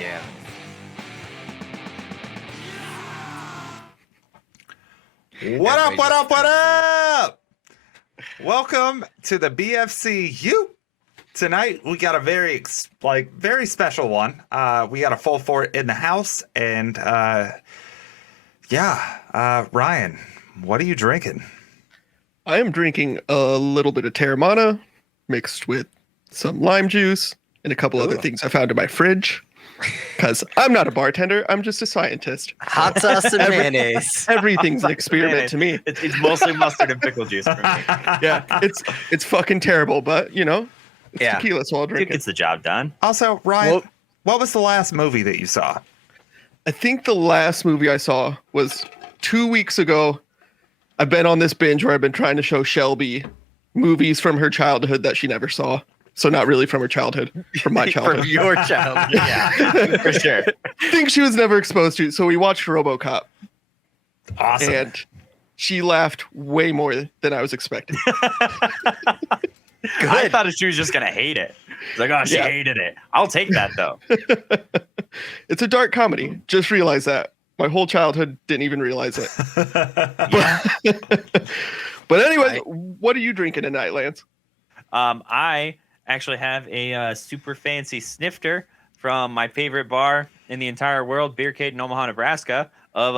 Yeah. What up, what up, what up? Welcome to the BFCU. Tonight we got a very special one. We got a full fort in the house, and Ryan, what are you drinking? I am drinking a little bit of Terramana mixed with some lime juice and a couple other things I found in my fridge. Because I'm not a bartender, I'm just a scientist. Hot sauce and mayonnaise. Everything's an experiment to me. It's mostly mustard and pickle juice for me. Yeah, it's fucking terrible, but you know, it's tequila, so I'll drink It gets the job done. Also, Ryan, what was the last movie that you saw? I think the last movie I saw was 2 weeks ago. I've been on this binge where I've been trying to show Shelby movies from her childhood that she never saw. So not really from her childhood, from my childhood. From your childhood. Yeah, for sure. Things she was never exposed to. So we watched RoboCop. Awesome. And she laughed way more than I was expecting. I thought she was just gonna hate it. It's like, oh, she hated it. I'll take that though. It's a dark comedy. Just realize that. My whole childhood didn't even realize it. But anyway, what are you drinking tonight, Lance? I actually have a super fancy snifter from my favorite bar in the entire world, Beercade in Omaha, Nebraska, of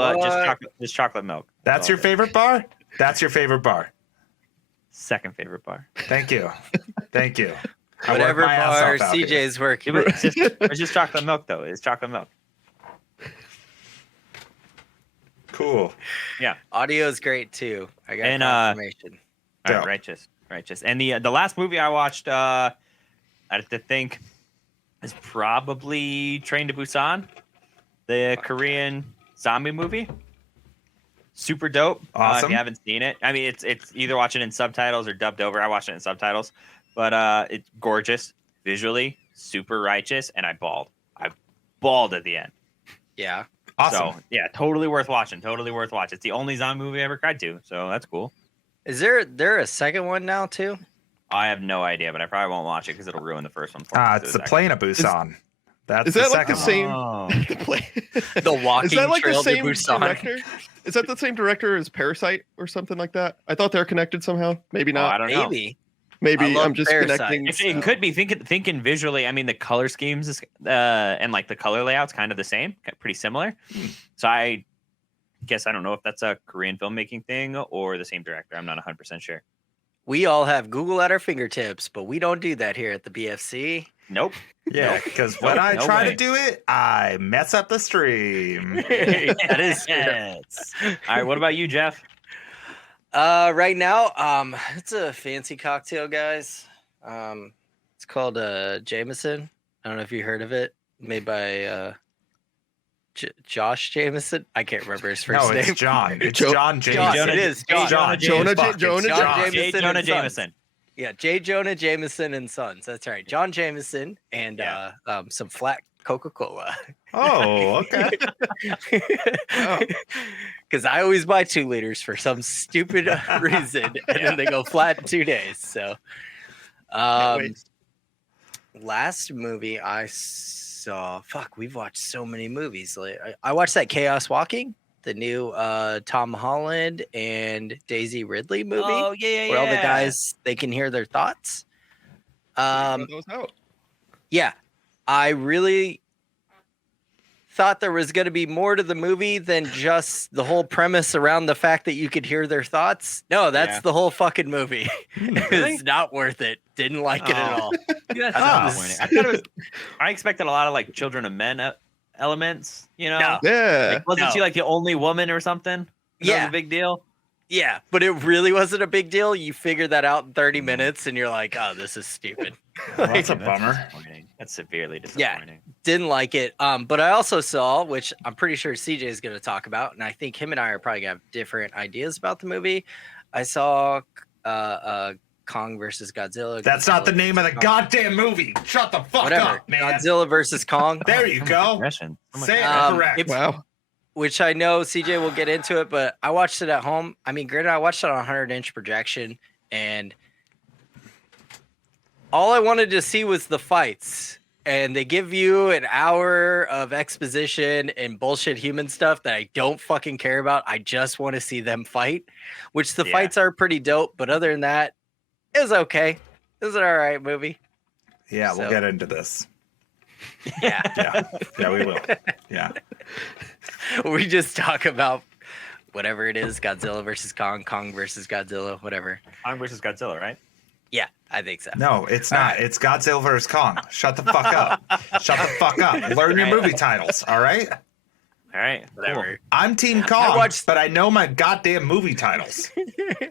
just chocolate milk. That's your favorite bar? That's your favorite bar. Second favorite bar. Thank you. Thank you. I Whatever worked my ass bar off out here. CJ's working. Yeah, but it's just chocolate milk though. It's chocolate milk. Cool. Yeah. Audio is great too. I got confirmation. All right, righteous. And the last movie I watched, I have to think, is probably Train to Busan, the Korean zombie movie. Super dope. Awesome. If you haven't seen it, I mean, it's either watch it in subtitles or dubbed over. I watched it in subtitles, but it's gorgeous visually, super righteous, and I bawled at the end. Yeah. Awesome. So yeah, totally worth watching. It's the only zombie movie I ever cried to, so that's cool. Is there a second one now too? I have no idea, but I probably won't watch it because it'll ruin the first one for me. It's the Plane of Busan. That's Is the that like second the same? Oh. The play. The Walking Is that like Trail the same to Busan. director? Is that the same director as Parasite or something like that? I thought they're connected somehow. Maybe Oh, I not. don't know. Maybe. Maybe I love I'm just Parasite. connecting. It could be thinking visually. I mean, the color schemes is, and like the color layout's kind of the same, pretty similar. So I guess I don't know if that's a Korean filmmaking thing or the same director. I'm not 100% sure. We all have Google at our fingertips, but we don't do that here at the BFC. Nope. Yeah, because when I No try way. to do it, I mess up the stream. That is Yes. All right. What about you, Jeff? Right now, it's a fancy cocktail, guys. It's called Jameson. I don't know if you heard of it. Made by Josh Jameson. I can't remember his first No, name. it's John. It's Jo- John James. John, it is John. Jonah Fuck, it's Jonah John. Jameson J. and Jonah Sons. Jameson. Yeah, J. Jonah Jameson and Sons. That's right. John Jameson and some flat Coca-Cola. Oh, okay. Because I always buy 2 liters for some stupid reason, and then they go flat in 2 days. So, wait. last movie I saw. Fuck, we've watched so many movies. I watched that Chaos Walking, the new Tom Holland and Daisy Ridley movie. Oh yeah. Where all the guys they can hear their thoughts. Those out. Yeah, I really thought there was going to be more to the movie than just the whole premise around the fact that you could hear their thoughts. No, that's the whole fucking movie. Really? It's not worth it. Didn't like it at all. That's disappointing. I thought it was. I expected a lot of like Children of Men elements. You know, No. Yeah. Like, wasn't she like the only woman or something? That Yeah. was a big deal. Yeah, but it really wasn't a big deal. You figure that out in 30 minutes and you're like, oh, this is stupid. Well, that's a That's bummer. disappointing. That's severely Yeah. disappointing. Didn't like it. But I also saw, which I'm pretty sure CJ is going to talk about, and I think him and I are probably going to have different ideas about the movie. I saw Kong versus Godzilla. That's not the name of the goddamn movie. Shut the fuck Whatever. up, man. Godzilla versus Kong. There you go. Aggression. Oh my Say it God. correct. If- Wow. Which I know CJ will get into it, but I watched it at home. I mean, granted, I watched it on 100-inch projection, and all I wanted to see was the fights. and they give you an hour of exposition and bullshit human stuff that I don't fucking care about. I just want to see them fight, which the Yeah. fights are pretty dope. But other than that, it was okay. It was an all right movie. Yeah, we'll So- get into this. Yeah. Yeah, we will. Yeah. We just talk about whatever it is, Godzilla versus Kong, Kong versus Godzilla, whatever. Kong versus Godzilla, right? Yeah, I think so. No, it's not. It's Godzilla vs. Kong. Shut the fuck up. Shut the fuck up. Learn your movie titles, all right? All right, Whatever. I'm Team Kong, watched- but I know my goddamn movie titles. Cool.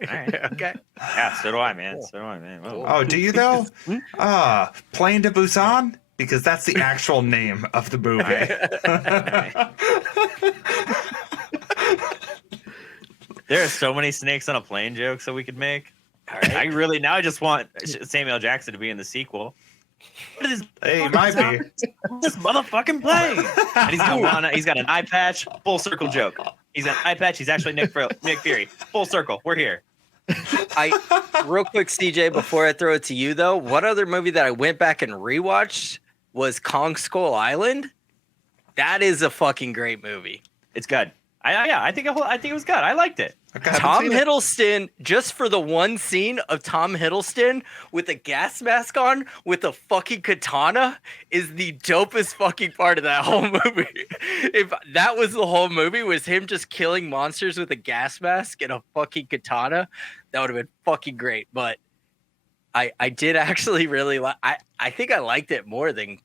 All right. Okay. Yeah, so do I, man. So do I, man. Whoa. Oh, do you though? Plane to Busan? Because that's the actual name of the movie. There are so many snakes on a plane jokes that we could make. All right. I just want Samuel Jackson to be in the sequel. What is Hey, it might be. this motherfucking plane? And he's got an eye patch. Full circle joke. He's got an eye patch. He's actually Nick Fury. Full circle. We're here. Real quick, CJ, before I throw it to you though, one other movie that I went back and rewatched was Kong Skull Island. That is a fucking great movie. It's good. I think it was good. I liked it. Okay. Tom seen it. Hiddleston, just for the one scene of Tom Hiddleston with a gas mask on with a fucking katana, is the dopest fucking part of that whole movie. If that was the whole movie, was him just killing monsters with a gas mask and a fucking katana, that would have been fucking great. But I did actually really like. I think I liked it more than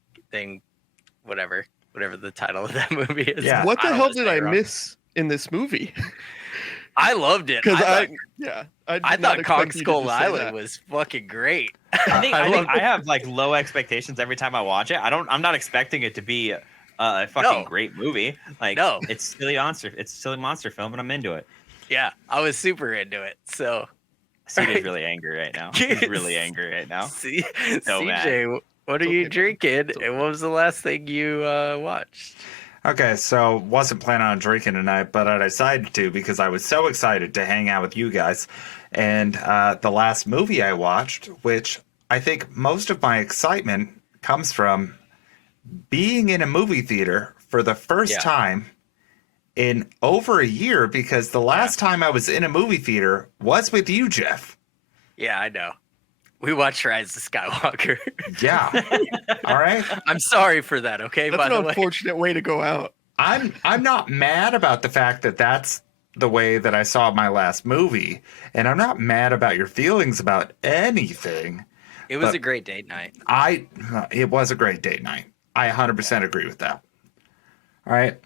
whatever the title of that movie is. Yeah. What the don't hell wanna did say I it wrong. miss in this movie? I loved it. Because I I thought Kong expect you to Skull just say Island that. was fucking great. I have like low expectations every time I watch it. I'm not expecting it to be a fucking No. great movie. Like No. it's silly monster film, and I'm into it. Yeah, I was super into it. So, CJ's Right. really angry right now. He's really angry right now. see, So CJ, what are It's you okay, drinking? It's And what was the last thing you watched? Okay, so wasn't planning on drinking tonight, but I decided to because I was so excited to hang out with you guys. And the last movie I watched, which I think most of my excitement comes from being in a movie theater for the first Yeah. time in over a year, because the last time I was in a movie theater was with you, Jeff. Yeah, I know. We watched Rise of Skywalker. Yeah. All right. I'm sorry for that. Okay, That's by an the way. unfortunate way to go out. I'm not mad about the fact that that's the way that I saw my last movie, and I'm not mad about your feelings about anything. It was but- a great date night. It was a great date night. I 100% agree with that. All right.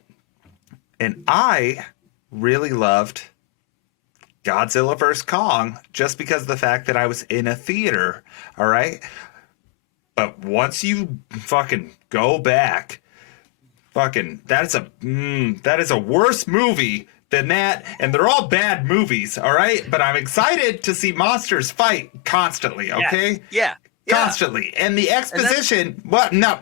And I really loved Godzilla vs. Kong just because of the fact that I was in a theater. All right. But once you fucking go back, that is a worse movie than that. And they're all bad movies. All right. But I'm excited to see monsters fight constantly. Okay. Yeah. Yeah. Constantly. And the exposition, what? No.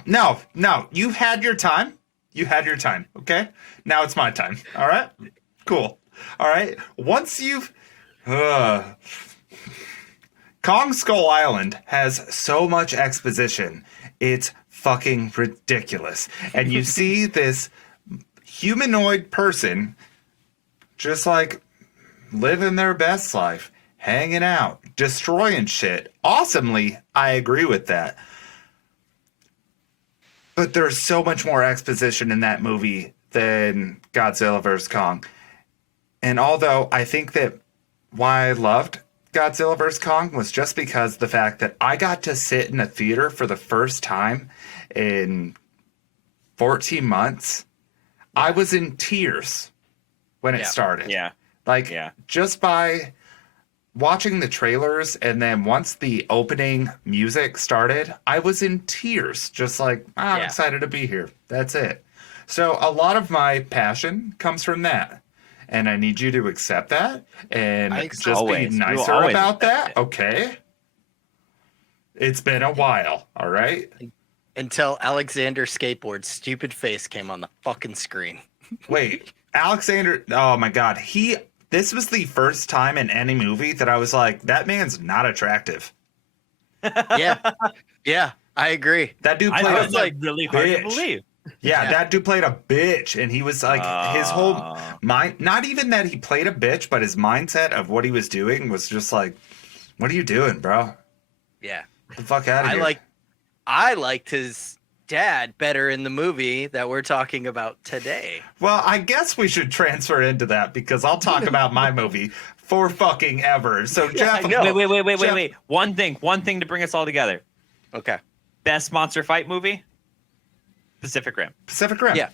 You've had your time. You had your time. Okay. Now it's my time. All right. Cool. All right. Once you've. Kong Skull Island has so much exposition. It's fucking ridiculous. And you see this humanoid person just like living their best life, hanging out, destroying shit. Awesomely, I agree with that. But there's so much more exposition in that movie than Godzilla vs. Kong. And although I think that why I loved Godzilla vs. Kong was just because the fact that I got to sit in a theater for the first time in 14 months. I was in tears when it Yeah. started. Yeah. Like, Yeah. just by watching the trailers, and then once the opening music started, I was in tears. Just like, I'm Yeah. excited to be here. That's it. So a lot of my passion comes from that. And I need you to accept that and I think just so. Always. be We will nicer always about accept that. it. Okay. It's been a while. All right. Until Alexander Skateboard's stupid face came on the fucking screen. Wait, Alexander. Oh my God. This was the first time in any movie that I was like, that man's not attractive. Yeah. Yeah. I agree. That dude I played know a it's like really hard to bitch. believe. Yeah, that dude played a bitch, and he was like his whole mind. Not even that he played a bitch, but his mindset of what he was doing was just like, "What are you doing, bro? Yeah. Get the fuck out of here!" I liked his dad better in the movie that we're talking about today. Well, I guess we should transfer into that because I'll talk about my movie for fucking ever. So Jeff, I know. Wait. One thing to bring us all together. Okay. Best monster fight movie? Pacific Rim. Pacific Rim. Yeah.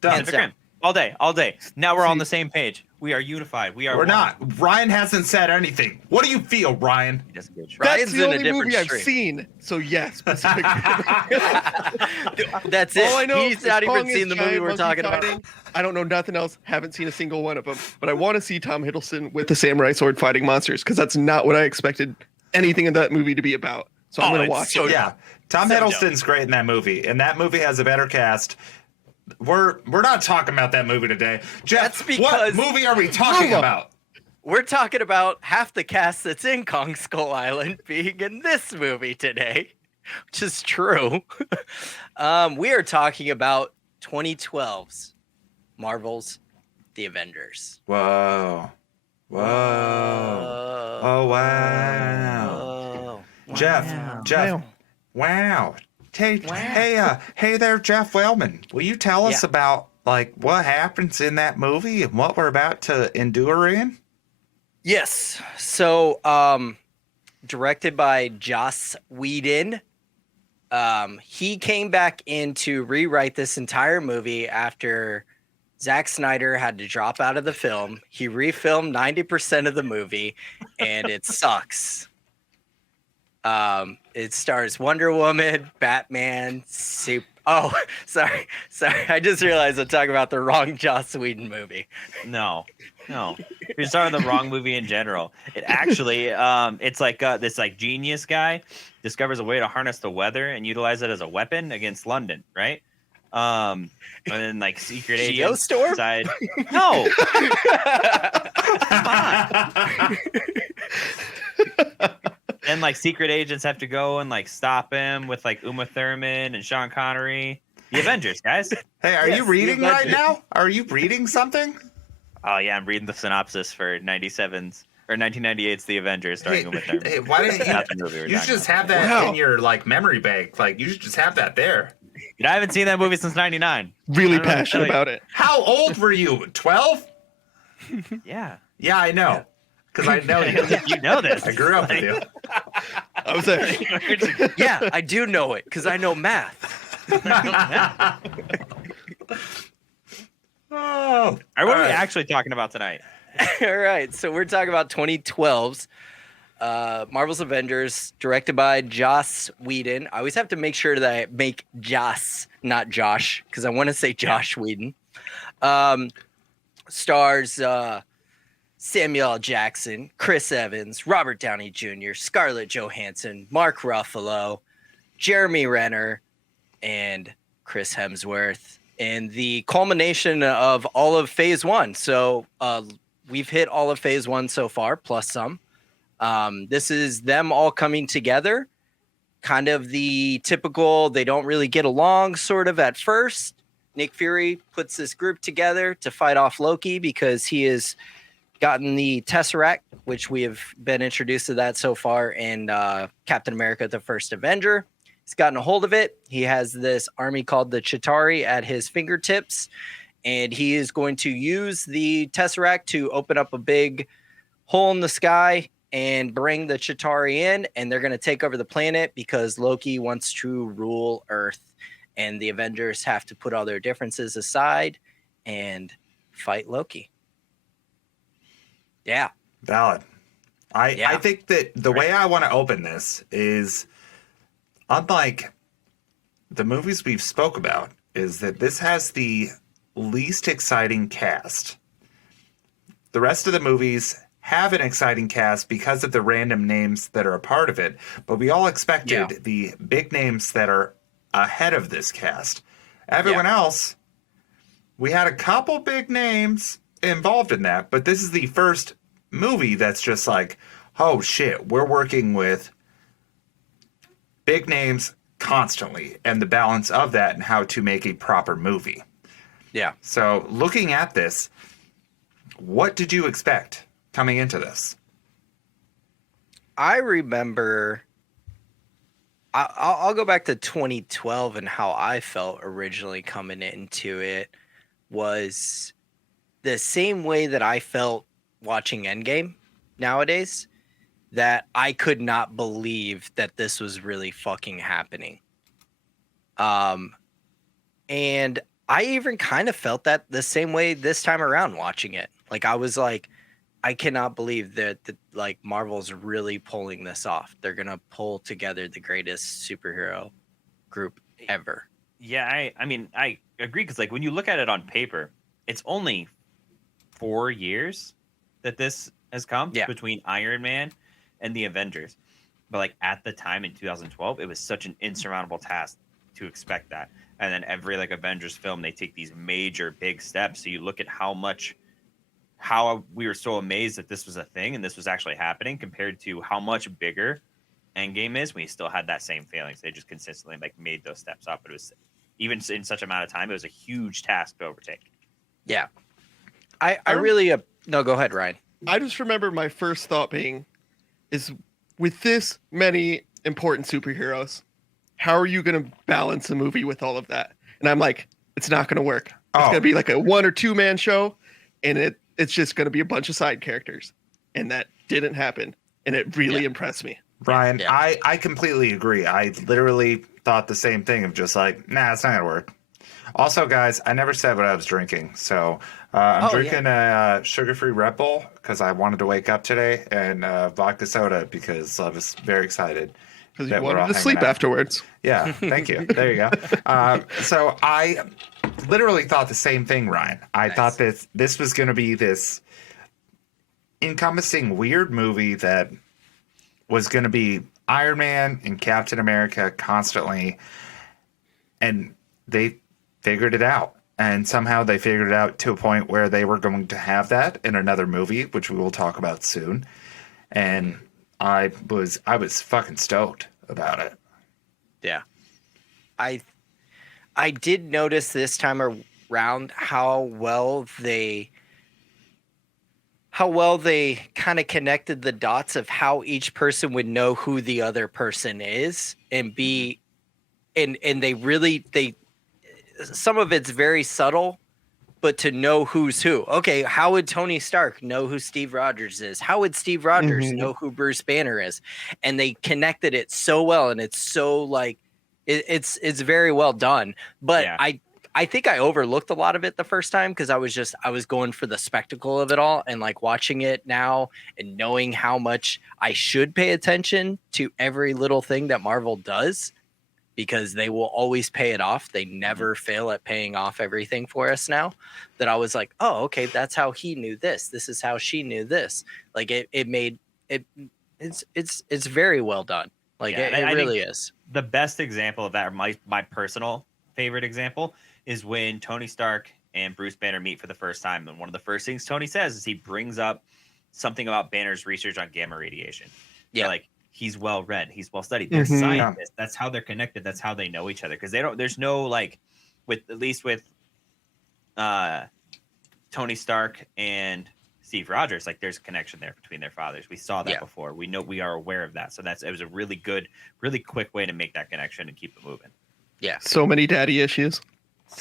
Done. Hands Pacific Rim. All day. Now we're on the same page. We are unified. We are. We're one. not. Ryan hasn't said anything. What do you feel, Ryan? He doesn't get you. That's Ryan's the in a only different movie I've stream. seen. So yes, Pacific Rim. That's it. All I know He's is not even Kong is seen the movie giant we're monkey talking about. fighting. I don't know nothing else. Haven't seen a single one of them. But I want to see Tom Hiddleston with the samurai sword fighting monsters because that's not what I expected anything in that movie to be about. So I'm Oh, gonna it's watch so it. Yeah, Tom So Hiddleston's great in that movie, and that movie has a better cast. We're not talking about that movie today, Jeff. That's what because- movie are we talking Move on. about? We're talking about half the cast that's in Kong Skull Island being in this movie today, which is true. We are talking about 2012's Marvel's The Avengers. Whoa, whoa, oh wow, Whoa. Jeff, wow. Hey there, Jeff Wellman. Will you tell us Yeah. about like what happens in that movie and what we're about to endure in? Yes. So, directed by Joss Whedon. He came back in to rewrite this entire movie after Zack Snyder had to drop out of the film. He refilmed 90% of the movie, and it sucks. It stars Wonder Woman, Batman, Oh, sorry. I just realized I'm talking about the wrong Joss Whedon movie. No. You're starting the wrong movie in general. It actually, it's like this like genius guy discovers a way to harness the weather and utilize it as a weapon against London, right? And then like secret agents Geostorm? decide, no, and like secret agents have to go and like stop him with like Uma Thurman and Sean Connery. The Avengers, guys. Hey, are Yes, you the reading right Avengers. now? Are you reading something? Oh yeah, I'm reading the synopsis for 97's or 1998's The Avengers starring Uma Thurman. Hey, why didn't That's the movie we're you talking should just about. have that Wow. in your like memory bank? Like you should just have that there. Dude, I haven't seen that movie since '99. Really I don't know what to passionate tell you. about it. How old were you? 12? Yeah, Yeah, I know. Because I know you. you know this. I grew up with you. I was there. Yeah, I do know it because I know math. Oh. What are All we right. actually talking about tonight? All right, so we're talking about 2012's Marvel's Avengers, directed by Joss Whedon. I always have to make sure that I make Joss, not Josh, because I want to say Josh Whedon. Stars Samuel L. Jackson, Chris Evans, Robert Downey Jr., Scarlett Johansson, Mark Ruffalo, Jeremy Renner, and Chris Hemsworth. And the culmination of all of Phase 1. So we've hit all of Phase 1 so far, plus some. This is them all coming together. Kind of the typical, they don't really get along sort of at first. Nick Fury puts this group together to fight off Loki because he has gotten the Tesseract, which we have been introduced to that so far in Captain America, the First Avenger. He's gotten a hold of it. He has this army called the Chitauri at his fingertips, and he is going to use the Tesseract to open up a big hole in the sky and bring the Chitauri in, and they're going to take over the planet because Loki wants to rule Earth, and the Avengers have to put all their differences aside and fight Loki. Yeah. Valid. I Yeah. think that the way I want to open this is, unlike the movies we've spoke about, is that this has the least exciting cast. The rest of the movies have an exciting cast because of the random names that are a part of it, but we all expected the big names that are ahead of this cast. Everyone else, we had a couple big names involved in that, but this is the first movie that's just like, oh shit, we're working with big names constantly, and the balance of that and how to make a proper movie. Yeah. So looking at this, what did you expect coming into this? I remember. I'll go back to 2012 and how I felt originally coming into it was the same way that I felt watching Endgame nowadays, that I could not believe that this was really fucking happening. And I even kind of felt that the same way this time around watching it. Like I was like, I cannot believe that like Marvel's really pulling this off. They're gonna pull together the greatest superhero group ever. Yeah, I mean, I agree because like when you look at it on paper, it's only 4 years that this has come between Iron Man and the Avengers. But like at the time in 2012, it was such an insurmountable task to expect that. And then every like Avengers film, they take these major big steps. So you look at how we were so amazed that this was a thing and this was actually happening compared to how much bigger Endgame is when you still had that same feelings. They just consistently like made those steps up. It was even in such amount of time, it was a huge task to overtake. Yeah. I really no, go ahead, Ryan. I just remember my first thought being, is with this many important superheroes, how are you going to balance a movie with all of that? And I'm like, it's not going to work. It's going to be like a 1 or 2 man show, and it's just going to be a bunch of side characters. And that didn't happen. And it really impressed me. Ryan, I completely agree. I literally thought the same thing of just like, nah, it's not going to work. Also, guys, I never said what I was drinking. So I'm drinking a sugar-free Red Bull because I wanted to wake up today, and vodka soda because I was very excited. Because you wanted to sleep afterwards. Yeah, thank you. There you go. So I literally thought the same thing, Ryan. I thought that this was going to be this encompassing weird movie that was going to be Iron Man and Captain America constantly, and they figured it out. And somehow they figured it out to a point where they were going to have that in another movie, which we will talk about soon. And I was fucking stoked about it. Yeah. I did notice this time around how well they kind of connected the dots of how each person would know who the other person is and they some of it's very subtle, but to know who's who. Okay, how would Tony Stark know who Steve Rogers is? How would Steve Rogers know who Bruce Banner is? And they connected it so well, and it's so like it's very well done. But I think I overlooked a lot of it the first time because I was going for the spectacle of it all, and like watching it now and knowing how much I should pay attention to every little thing that Marvel does, because they will always pay it off. They never fail at paying off everything for us now. That I was like, oh, okay, that's how he knew this. This is how she knew this. Like it's very well done. Like it really is. The best example of that, or my personal favorite example, is when Tony Stark and Bruce Banner meet for the first time. And one of the first things Tony says is he brings up something about Banner's research on gamma radiation. Yeah. Like, he's well read, he's well studied. They're scientists. That's how they're connected. That's how they know each other. Because there's no like, with at least with Tony Stark and Steve Rogers, like there's a connection there between their fathers. We saw that before. We are aware of that. So it was a really good, really quick way to make that connection and keep it moving. Yeah. So many daddy issues.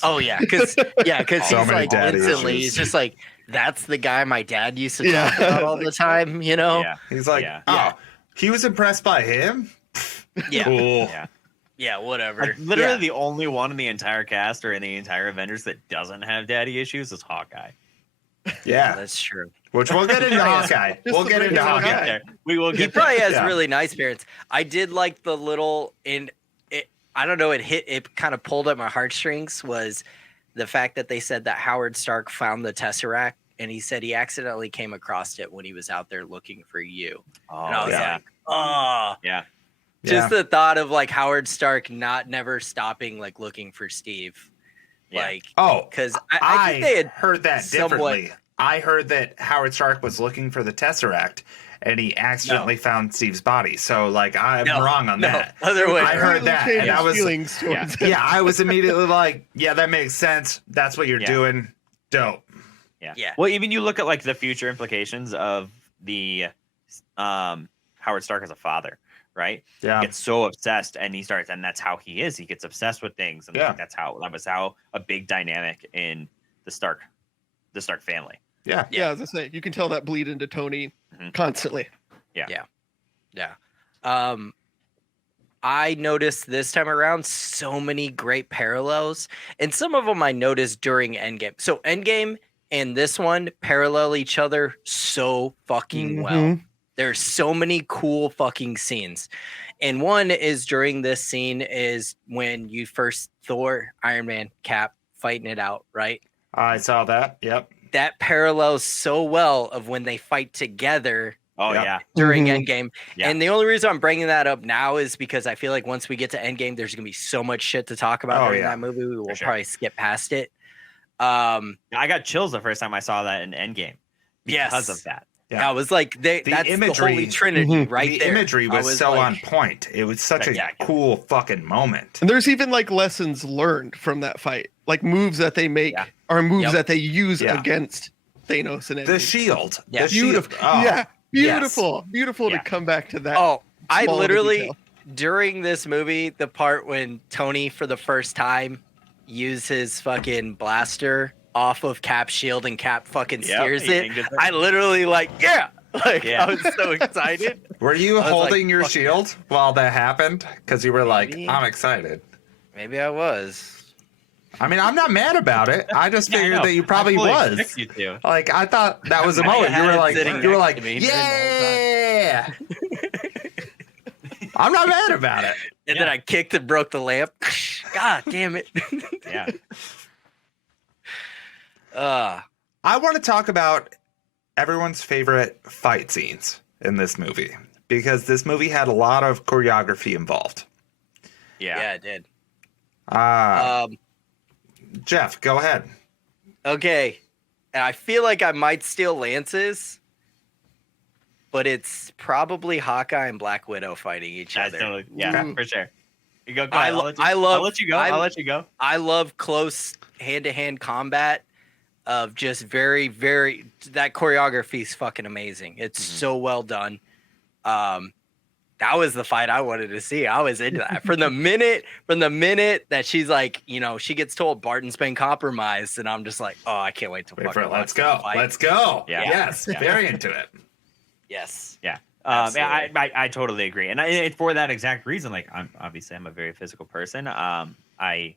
Oh yeah, because So he's many like daddy instantly, issues. he's just like, that's the guy my dad used to talk about all the time, you know? Yeah. He's like, he was impressed by him? Yeah. Cool. Yeah, whatever. Like, literally the only one in the entire cast or in the entire Avengers that doesn't have daddy issues is Hawkeye. Yeah. That's true. Which we'll get into Hawkeye. We'll get into Hawkeye. We will get He probably there. has really nice parents. I did like the little I don't know, it kind of pulled at my heartstrings was the fact that they said that Howard Stark found the Tesseract, and he said he accidentally came across it when he was out there looking for you. Oh, and I was yeah. like, oh. Yeah. Just the thought of like Howard Stark never stopping like looking for Steve. Yeah. Like, because I think they had heard that somewhat- differently. I heard that Howard Stark was looking for the Tesseract, and he accidentally found Steve's body. So like I'm No, wrong on no, that. other way I heard Completely that, changed and I was feelings towards him. yeah, I was immediately like, yeah, that makes sense. That's what you're Yeah. doing. Dope. Yeah. Well, even you look at like the future implications of the Howard Stark as a father, right? Yeah. He gets so obsessed, and he starts, and that's how he is. He gets obsessed with things, and Yeah. that was how a big dynamic in the Stark family. Yeah. Yeah, as I say, you can tell that bleed into Tony Mhm. constantly. Yeah. I noticed this time around so many great parallels, and some of them I noticed during Endgame. So Endgame and this one parallel each other so fucking well. Mhm. There's so many cool fucking scenes. And one is during this scene is when you first Thor, Iron Man, Cap fighting it out, right? I saw that. Yep. That parallels so well of when they fight together Oh Yeah. yeah, during Mhm. Endgame. Yeah. And the only reason I'm bringing that up now is because I feel like once we get to Endgame, there's going to be so much shit to talk about Oh, during yeah. that movie. We will sure. probably skip past it. I got chills the first time I saw that in Endgame because Yes. of that. Yeah. I was like, The that's the imagery- Holy Trinity Mhm. right the there. imagery I was so on like, point. It was such a Spectacular. cool fucking moment. And there's even like lessons learned from that fight, like moves that they make Yeah. are moves Yep. that they use Yeah. against Thanos and The Endgame. shield. Yeah. The shield. Beautiful. Oh, Yeah, beautiful Yeah. to come back to that. Oh, I small of a literally, detail. during this movie, the part when Tony, for the first time, used his fucking blaster off of Cap's shield and Cap fucking Yep, steers he it, aimed it there. I literally like, yeah. Like, Yeah. I was so excited. Were you I was like, holding your fuck shield while that happened? Because you were like, Maybe. I'm excited. Maybe I was. I mean, I'm not mad about it. I just Yeah, I figured know. that you probably I fully was. expect you to. Like, I thought that was a I moment. You had were it like, sitting you were next like, to me during the whole yeah. I'm not mad about it. And Yeah. then I kicked and broke the lamp. God damn it. Yeah. I want to talk about everyone's favorite fight scenes in this movie because this movie had a lot of choreography involved. Yeah. it did. Uh, Jeff, go ahead. Okay. And I feel like I might steal Lance's, but it's probably Hawkeye and Black Widow fighting each That's other. totally, yeah, Ooh. for sure. You go. I I'll lo- let you- I love- I'll let you go. I- I'll let you go. I love close hand-to-hand combat of just very, very that choreography is fucking amazing. It's Mhm. so well done. That was the fight I wanted to see. I was into that from the minute that she's like, she gets told Barton's been compromised, and I'm just like, oh, I can't wait to Wait for fucking it. Let's watch them go. fight. Let's go. Yeah. Yes. Yeah. Very into it. Yes. Yeah, Absolutely. I totally agree, and for that exact reason, like I'm a very physical person. I'm a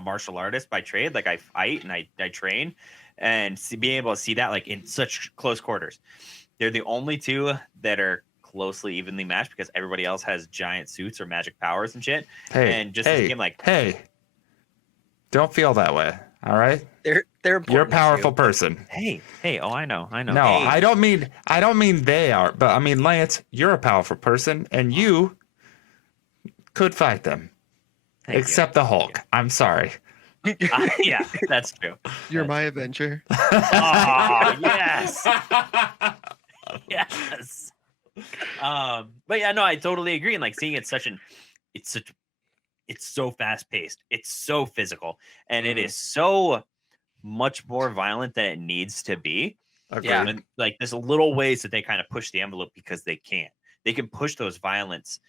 martial artist by trade. Like I fight and I train, and being able to see that like in such close quarters, they're the only two that are closely evenly matched because everybody else has giant suits or magic powers and shit. Hey, And just hey, this game, like- hey, don't feel that way. All right, They're important. you're a to powerful you. person. Hey, oh, I know. No, Hey. I don't mean they are, but I mean Lance, you're a powerful person, and you could fight them, Thank you. except the Hulk. I'm sorry. Yeah, that's true. You're my Avenger. Oh, yes. Yes. But yeah, no, I totally agree. And like seeing it's so fast paced. It's so physical, and it is so much more violent than it needs to be. Yeah. And like there's little ways that they kind of push the envelope because they can. They can push those violence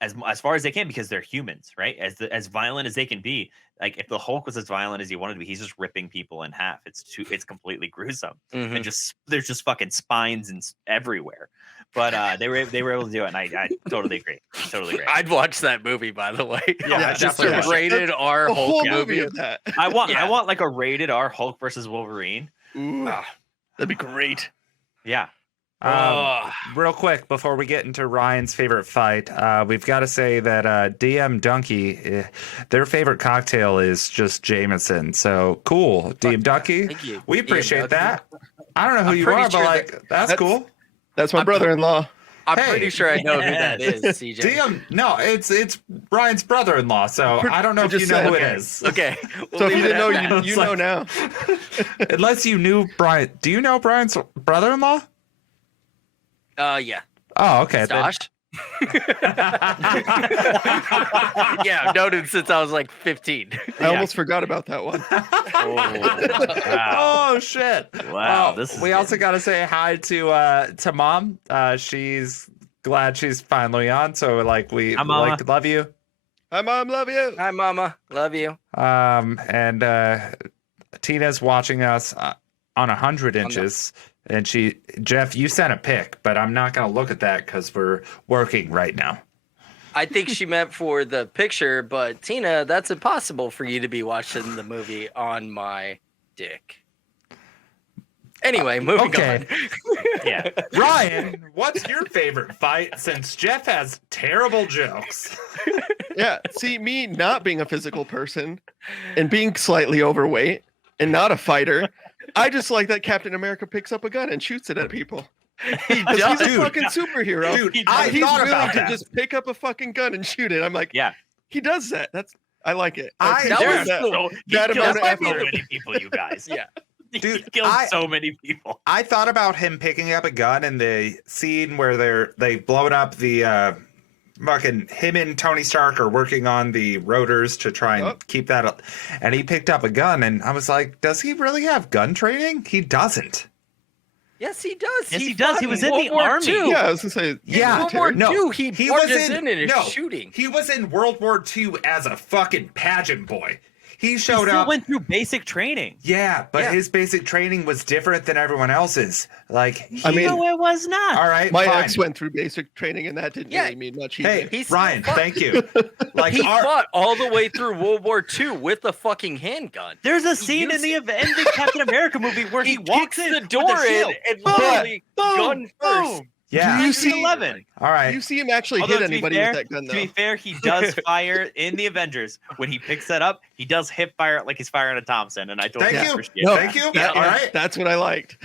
as far as they can because they're humans, right? As violent as they can be. Like if the Hulk was as violent as he wanted to be, he's just ripping people in half. It's completely gruesome. Mhm. And there's just fucking spines and everywhere. But they were able to do it, and I totally agree. Totally agree. I'd watch that movie, by the way. Yeah, just definitely a watch it. rated R A whole Hulk movie movie. of that. I want Yeah. like a rated R Hulk versus Wolverine. Ooh, Ah. that'd be great. Yeah. Oh. Real quick before we get into Ryan's favorite fight, we've got to say that DM Donkey, their favorite cocktail is just Jameson. So cool, DM Donkey. Thank you. We DM appreciate Donkey. that. I don't know who I'm you pretty are, sure but like that's cool. That's my I'm- brother-in-law. I'm Hey. pretty sure I know who that is, CJ. DM, no, it's Ryan's brother-in-law. So I don't know I if you just know said, who it okay. is. Okay. So if you didn't know, that. you It's know like- now. Unless you knew Brian. Do you know Brian's brother-in-law? Yeah. Oh, okay. then- Stash. Yeah, I've known him since I was like 15. I almost forgot about that one. Wow. Oh shit! Wow, Well, this is we also getting- got to say hi to mom. She's glad she's finally on. So like we Hi, Mama. like love you. Hi, Mom. Love you. Hi, Mama. Love you. And Tina's watching us on 100 inches. And Jeff, you sent a pic, but I'm not gonna look at that because we're working right now. I think she meant for the picture, but Tina, that's impossible for you to be watching the movie on my dick. Anyway, moving okay. on. Yeah. Ryan, what's your favorite fight? Since Jeff has terrible jokes. Yeah. See, me not being a physical person and being slightly overweight and not a fighter, I just like that Captain America picks up a gun and shoots it at people. He 'Cause does. he's a Dude. fucking superhero. Dude, I He's thought willing about to that. just pick up a fucking gun and shoot it. I'm like, Yeah. he does that. I like it. I- appreciate that was that. So, he That kills amount of so effort. many people, you guys. Yeah. He Dude, kills I- so many people. I thought about him picking up a gun in the scene where they've blown up the fucking him and Tony Stark are working on the rotors to try and Yup. keep that up. And he picked up a gun, and I was like, does he really have gun training? He doesn't. Yes, he does. Yes, he does. He fought was in World the War army. II. Yeah, I was gonna say. Yeah. World War military. No, II. He he was barges in- in and is no. shooting. He was in World War II as a fucking pageant boy. He He showed still up. went through basic training. Yeah, but Yeah. his basic training was different than everyone else's. Like, I mean- No, it was not. all right, My fine. ex went through basic training, and that didn't Yeah. really mean much either. Hey, He still Ryan, fought. thank you. Like, He our, fought all the way through World War II with a fucking handgun. There's a scene in used- the end of Captain America movie where he walks kicks in the with door a in shield. and Boom, literally boom, gun first. boom. yeah. Do you 1911. All right. Do you see him actually Although, hit to be anybody fair- with that gun, To be though? fair, he does fire in the Avengers. When he picks that up, he does hip fire it like he's firing a Thompson, and I totally Thank you. appreciate No, that. Thank you. That- All right. That's what I liked.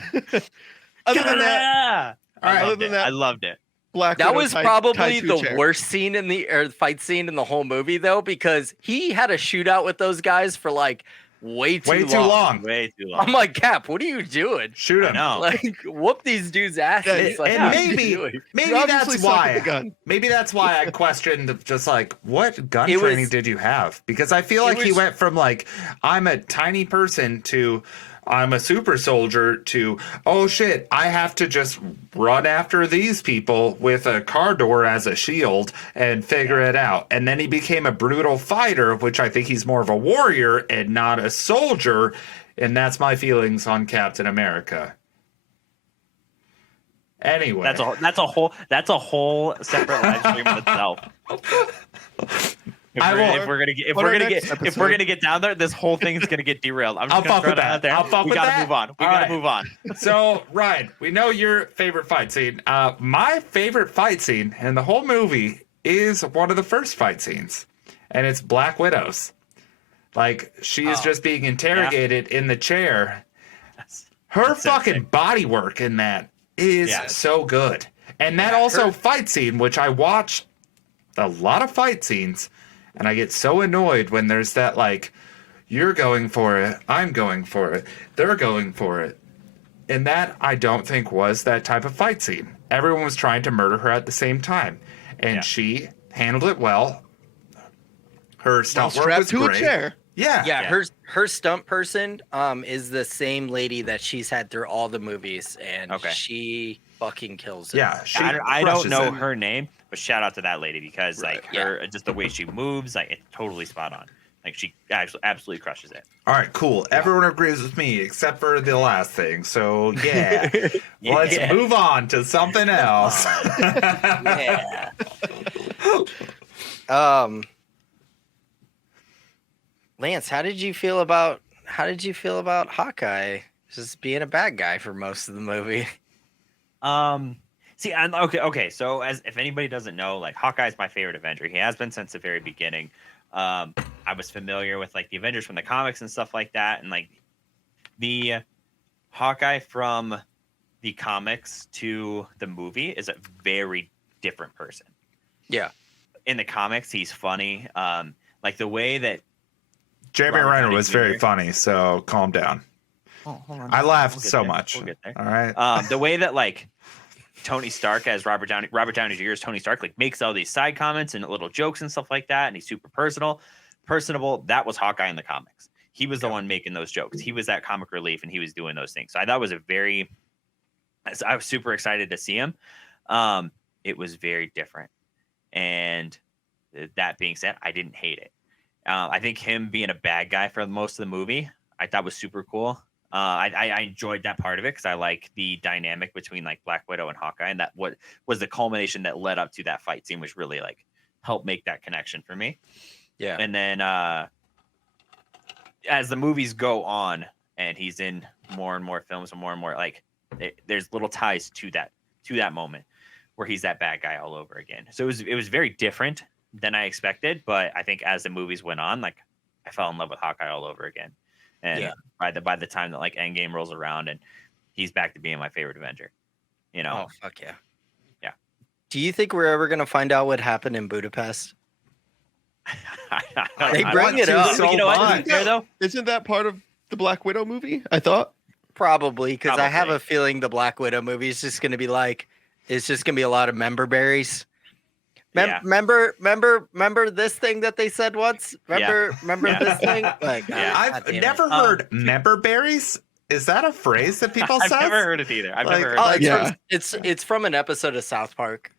Other than that, All right. I other loved than it. that- I loved it. Black That Widow was tied probably to a the chair. worst scene in the fight scene in the whole movie, though, because he had a shootout with those guys for like way too Way too long. Way too long. I'm like, Cap, what are you doing? Shoot I him. know. Like, whoop these dudes' asses. Yeah, like, and what are you maybe- doing? Maybe You obviously that's suck at why. the gun. Maybe that's why I questioned just like what gun It was- training did you have? Because I feel it like he was- went from like I'm a tiny person to I'm a super soldier to oh shit, I have to just run after these people with a car door as a shield and figure it out. And then he became a brutal fighter, which I think he's more of a warrior and not a soldier. And that's my feelings on Captain America. Anyway, That's a whole separate live stream in itself. I will- If we're gonna get On our next episode. get down there, this whole thing is gonna get derailed. I'm just I'll gonna fuck throw with it out that. there. I'll fuck we with gotta that. move on. We All gotta right. move on. So, Ryan, we know your favorite fight scene. My favorite fight scene in the whole movie is one of the first fight scenes, and it's Black Widow's. Like, she is Oh. just being interrogated in the chair. That's- Her That's fucking sick. body work in that is Yes. so good. And that Yeah, also her- fight scene, which I watch a lot of fight scenes, and I get so annoyed when there's that like, you're going for it, I'm going for it, they're going for it. And that I don't think was that type of fight scene. Everyone was trying to murder her at the same time, and Yeah. she handled it well. Her Well, stunt work strapped was to great. a chair. Yeah. Yeah, Yeah. her stunt person is the same lady that she's had through all the movies, and Okay. she fucking kills it. Yeah, she I don't crushes know it. her name, but shout out to that lady because Right, like yeah. her just the way she moves, like it's totally spot on. Like she actually absolutely crushes it. All right, cool. Everyone agrees with me except for the last thing. So yeah, let's Yeah. move on to something else. Yeah. Lance, how did you feel about Hawkeye just being a bad guy for most of the movie? See, I'm okay. So, as if anybody doesn't know, like Hawkeye is my favorite Avenger. He has been since the very beginning. I was familiar with like the Avengers from the comics and stuff like that, and like the Hawkeye from the comics to the movie is a very different person. Yeah. In the comics, he's funny. Like the way that Jeremy Robert Renner Downey was very Jr. funny, so calm down. hold on, I laughed we'll get so there. much. We'll get there. All right. The way that like Tony Stark as Robert Downey Jr. as Tony Stark, like makes all these side comments and little jokes and stuff like that, and he's super personable. That was Hawkeye in the comics. He was the one making those jokes. He was that comic relief, and he was doing those things. So I thought it was I was super excited to see him. It was very different, and that being said, I didn't hate it. I think him being a bad guy for most of the movie, I thought was super cool. I enjoyed that part of it because I like the dynamic between like Black Widow and Hawkeye, and that what was the culmination that led up to that fight scene, which really like helped make that connection for me. Yeah. And then as the movies go on, and he's in more and more films and more like there's little ties to that moment where he's that bad guy all over again. So it was very different than I expected, but I think as the movies went on, like I fell in love with Hawkeye all over again. And by the time that like Endgame rolls around and he's back to being my favorite Avenger, you know. Oh fuck yeah. Yeah. Do you think we're ever gonna find out what happened in Budapest? They bring it up. so You know what? To much. be fair, though, Isn't that part of the Black Widow movie? I thought. Probably, because I have Probably. a feeling the Black Widow movie is just gonna be like, it's just gonna be a lot of member berries. Yeah. Remember this thing that they said once? Remember Yeah. this thing? Like, Yeah. I've never heard member berries. Is that a phrase that people I've say? never heard it either. I've Like, never heard Oh, it. it's, Yeah. it's from an episode of South Park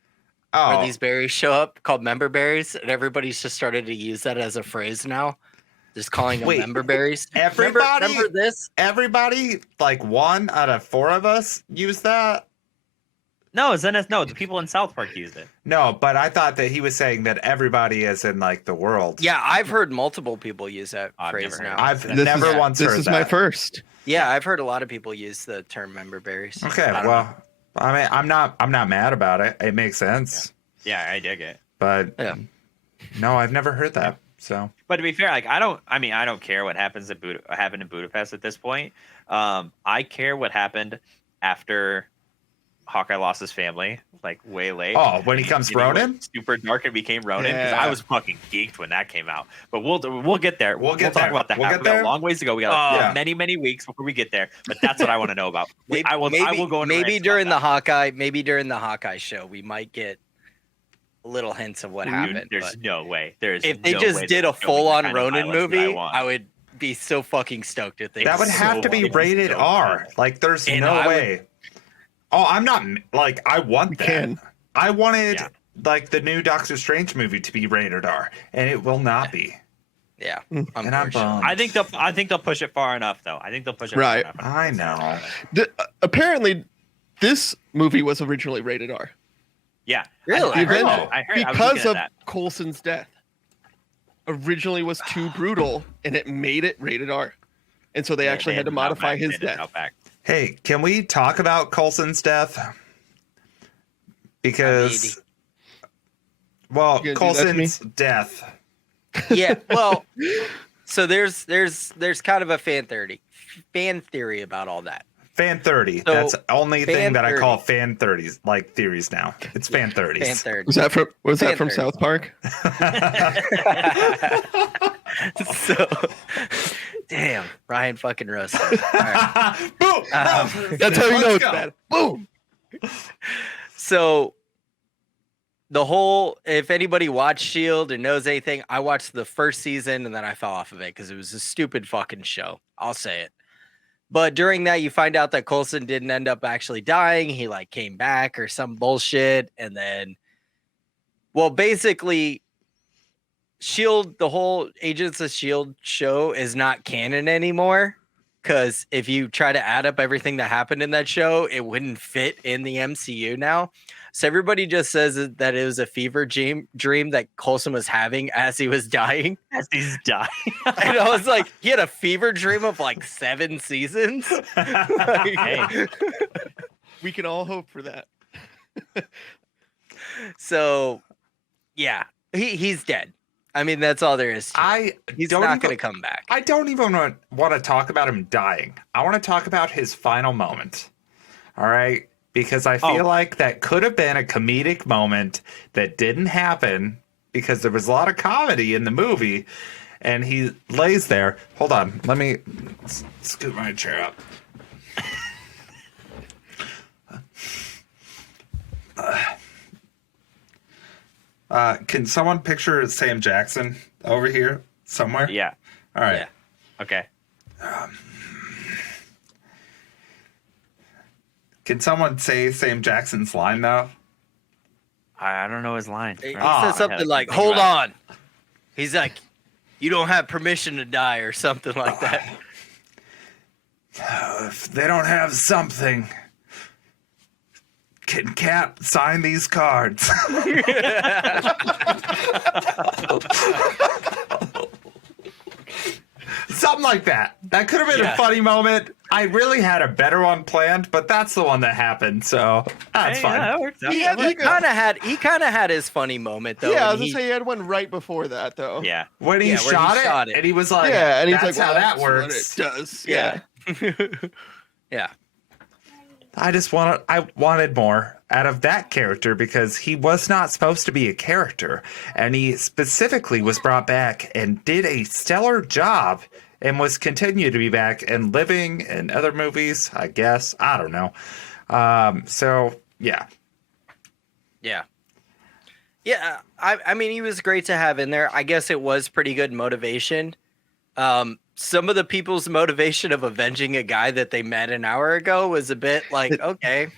where Oh, these berries show up called member berries, and everybody's just started to use that as a phrase now. Just calling them Wait, member berries. everybody- remember this? everybody, like 1 out of 4 of us use that. No, the people in South Park used it. No, but I thought that he was saying that everybody is in like the world. Yeah, I've heard multiple people use that I've phrase never now. heard I've This never is- once This heard is that. my first. Yeah, I've heard a lot of people use the term member berries. Okay, I don't well, I mean, I'm not mad about it. It makes sense. Yeah, I dig it. But Yeah. no, I've never heard that. So But to be fair, like I don't care what happened in Budapest at this point. I care what happened after Hawkeye lost his family, like way late. Oh, when he comes You know, Ronin? went super dark and became Ronin, because Yeah. I was fucking geeked when that came out. But we'll get there. We'll get talk there. about that. We'll get We got there. a long ways to go. We got Yeah. many weeks before we get there. But that's what I want to know about. I will go into maybe rants during the about during the Hawkeye show, we might get little hints of what that. happened. Dude, there's but no way. There's if they no just way did they're a showing the full-on kind of Ronin violence that I movie, want. I would be so fucking stoked if they that would did. have to be fucking rated so R. bad. Like, there's And no I would- way. Oh, I'm not like I want You that. can. I wanted Yeah. like the new Doctor Strange movie to be rated R, and it will not be. Yeah, And I'm unfortunately. bummed. I think they'll push it far enough, though. I think they'll push it Right. far enough. I know. Apparently, this movie was originally rated R Yeah. Really? I heard Even- that. I heard, I was because looking of at that. Coulson's death. Originally was too brutal, and it made it rated R. And so they actually had to modify his death. Hey, can we talk about Coulson's death? Because, well, You gonna do that to me? Coulson's death. Yeah, well, so there's kind of a fan theory about all that. Fan 30. So, That's the only fan thing that I 30. call fan 30s, like theories now. It's fan 30s. Fan 30. Was that Fan from 30. South Park? So, damn, Ryan fucking roasted. All right. Boom! That's how you know Let's it's go. bad. Boom. So if anybody watched Shield or knows anything, I watched the first season and then I fell off of it because it was a stupid fucking show. I'll say it. But during that, you find out that Coulson didn't end up actually dying. He like came back or some bullshit. And then, well, basically, Shield, the whole Agents of Shield show is not canon anymore. Because if you try to add up everything that happened in that show, it wouldn't fit in the MCU now. So everybody just says that it was a fever dream that Coulson was having as he was dying. As he's dying. And I was like, he had a fever dream of like 7 seasons. Like- Hey. We can all hope for that. So, yeah, he's dead. I mean, that's all there is to it. He's don't not even- going to come back. I don't even want to talk about him dying. I want to talk about his final moment. All right? Because I feel like that could have been a comedic moment that didn't happen because there was a lot of comedy in the movie. And he lays there. Hold on. Let me scoot my chair up. Can someone picture Sam Jackson over here somewhere? Yeah. All right. Yeah. Okay. Can someone say Sam Jackson's line though? I don't know his line. He Ah, said something like, Think "Hold about on." He's like, "You don't have permission to die," or something like that. If they don't have something, can Cap sign these cards? Something like that. That could have been Yeah. a funny moment. I really had a better one planned, but that's the one that happened, so that's Hey, fine. yeah, that works out. He That had works like a- He kind of had his funny moment though. yeah, I when was gonna he- say he had one right before that though. Yeah. When he, Yeah, where he shot, shot it, it. and he was like, Yeah, and he's that's like, how well, that that's what works. it does. Yeah. Yeah. yeah. I wanted more out of that character because he was not supposed to be a character. And he specifically was brought back and did a stellar job and was continued to be back and living in other movies, I guess. I don't know. So, yeah. Yeah. Yeah. I mean, he was great to have in there. I guess it was pretty good motivation. Some of the people's motivation of avenging a guy that they met an hour ago was a bit like, okay.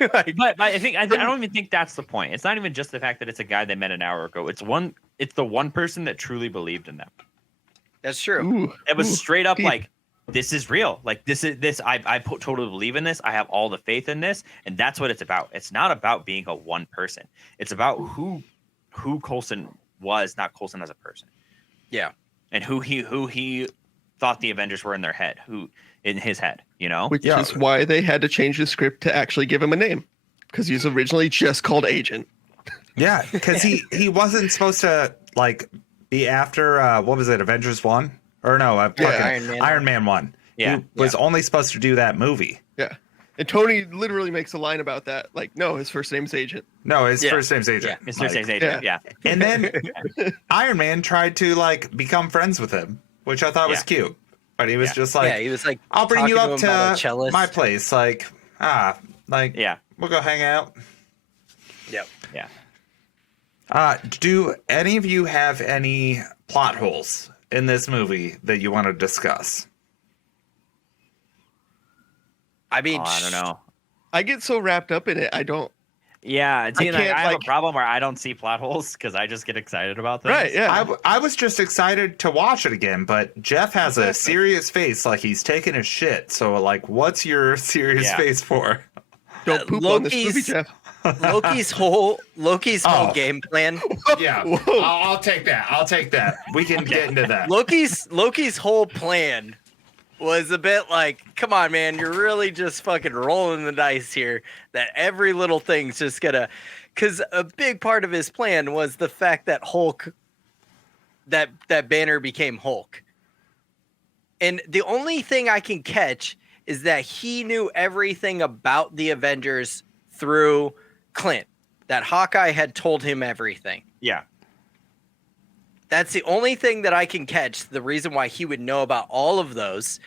Like, But I don't even think that's the point. It's not even just the fact that it's a guy they met an hour ago. It's the one person that truly believed in them. that's true. Ooh, It was ooh, straight up deep. like, this is real. Like I totally believe in this. I have all the faith in this, and that's what it's about. It's not about being a one person. It's about who Coulson was, not Coulson as a person. Yeah. And who he thought the Avengers were in their head, who in his head, you know? which Yeah. is why they had to change the script to actually give him a name, because he was originally just called Agent. Yeah, because he wasn't supposed to, like, be after, what was it, Avengers 1? Or no, fucking Iron Man 1. Yeah. He was only supposed to do that movie. Yeah, and Tony literally makes a line about that. Like, no, his first name's Agent. No, his Yeah. first name's Agent. Mr. Like, Says Agent, yeah. And then Iron Man tried to, like, become friends with him, which I thought was Yeah. cute. But he was Yeah. just like, yeah, he was like, I'll bring you talking up him about a to cellist. my place. Like, Yeah. we'll go hang out. Yep. Yeah. Do any of you have any plot holes in this movie that you want to discuss? I mean, Oh, I don't know. I get so wrapped up in it, I don't. Yeah, see, I can't, have a like- problem where I don't see plot holes because I just get excited about things. Right? Yeah. I was just excited to watch it again, but Jeff has a Exactly. serious face like he's taking a shit. So, like, what's your serious Yeah. face for? Don't poop on this movie, Loki's- Jeff. Loki's whole Oh. game plan. Yeah, Whoa. I'll take that. I'll take that. We can get into that. Loki's whole plan was a bit like, come on, man, you're really just fucking rolling the dice here. That every little thing's just gonna, because a big part of his plan was the fact that Hulk, that Banner became Hulk. And the only thing I can catch is that he knew everything about the Avengers through Clint. That Hawkeye had told him everything. Yeah. That's the only thing that I can catch. The reason why he would know about all of those.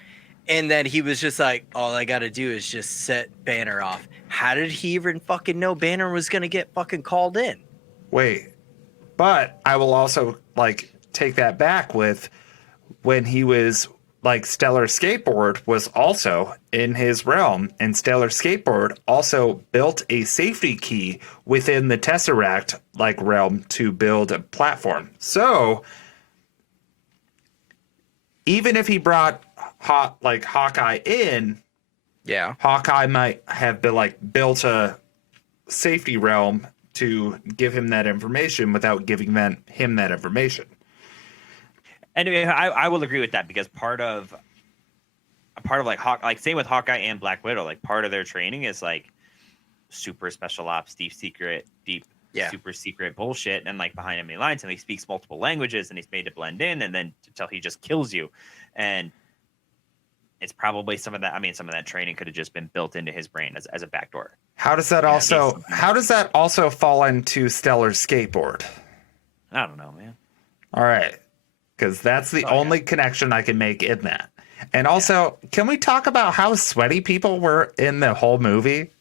And then he was just like, all I got to do is just set Banner off. How did he even fucking know Banner was going to get fucking called in? Wait, but I will also, like, take that back with when he was, like, Stellar Skateboard was also in his realm, and Stellar Skateboard also built a safety key within the Tesseract, like, realm to build a platform. So, even if he brought Hawkeye in, Yeah. Hawkeye might have been, like, built a safety realm to give him that information without giving him that information. And I will agree with that because part of like same with Hawkeye and Black Widow, like part of their training is like super special ops, deep Yeah. super secret bullshit, and like behind enemy lines, and he speaks multiple languages, and he's made to blend in, and then until he just kills you, and it's probably some of that training could have just been built into his brain as a backdoor. How does that also fall into Stellar Skateboard? I don't know, man. All right, because that's the only connection I can make in that. And also, can we talk about how sweaty people were in the whole movie?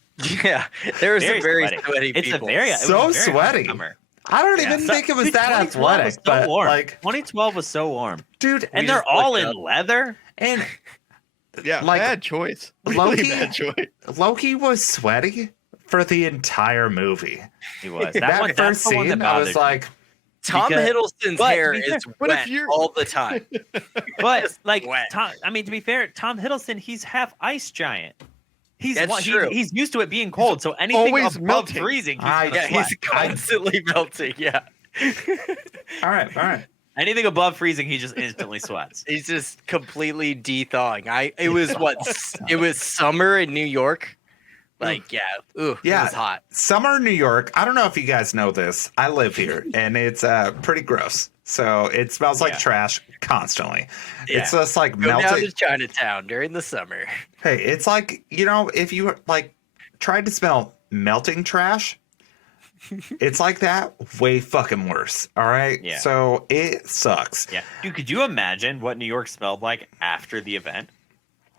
Yeah. There was some very sweaty. sweaty It's people. a very it was So a very hot sweaty. summer. I don't Yeah, even so- think it was dude, that 2012 was athletic, so but warm. like, 2012 was so warm, dude, and We they're just all looked in up. leather. and Yeah, like, bad choice. Really Loki- bad choice. Loki was sweaty for the entire movie. He was That one. first That's the one that scene, I was bothered me. like, Tom Because- Hiddleston's but to hair be fair- is but if wet you're- all the time. But Just like, wet. I mean, to be fair, Tom Hiddleston, he's half ice giant. That's true. He's used to it being cold, so anything always above melting. freezing, he's I- gonna Yeah, sweat. he's constantly melting. Yeah. all right. Anything above freezing, he just instantly sweats. He's just completely de-thawing. It was what? It was summer in New York. Like, yeah. Ooh, Yeah. it was hot. Summer in New York. I don't know if you guys know this. I live here, and it's pretty gross. So it smells like Yeah. trash constantly. Yeah. It's just like Go down melting. to Chinatown during the summer. Hey, it's like, if you like tried to smell melting trash, it's like that, way fucking worse. All right. Yeah. So it sucks. Yeah, dude, could you imagine what New York smelled like after the event?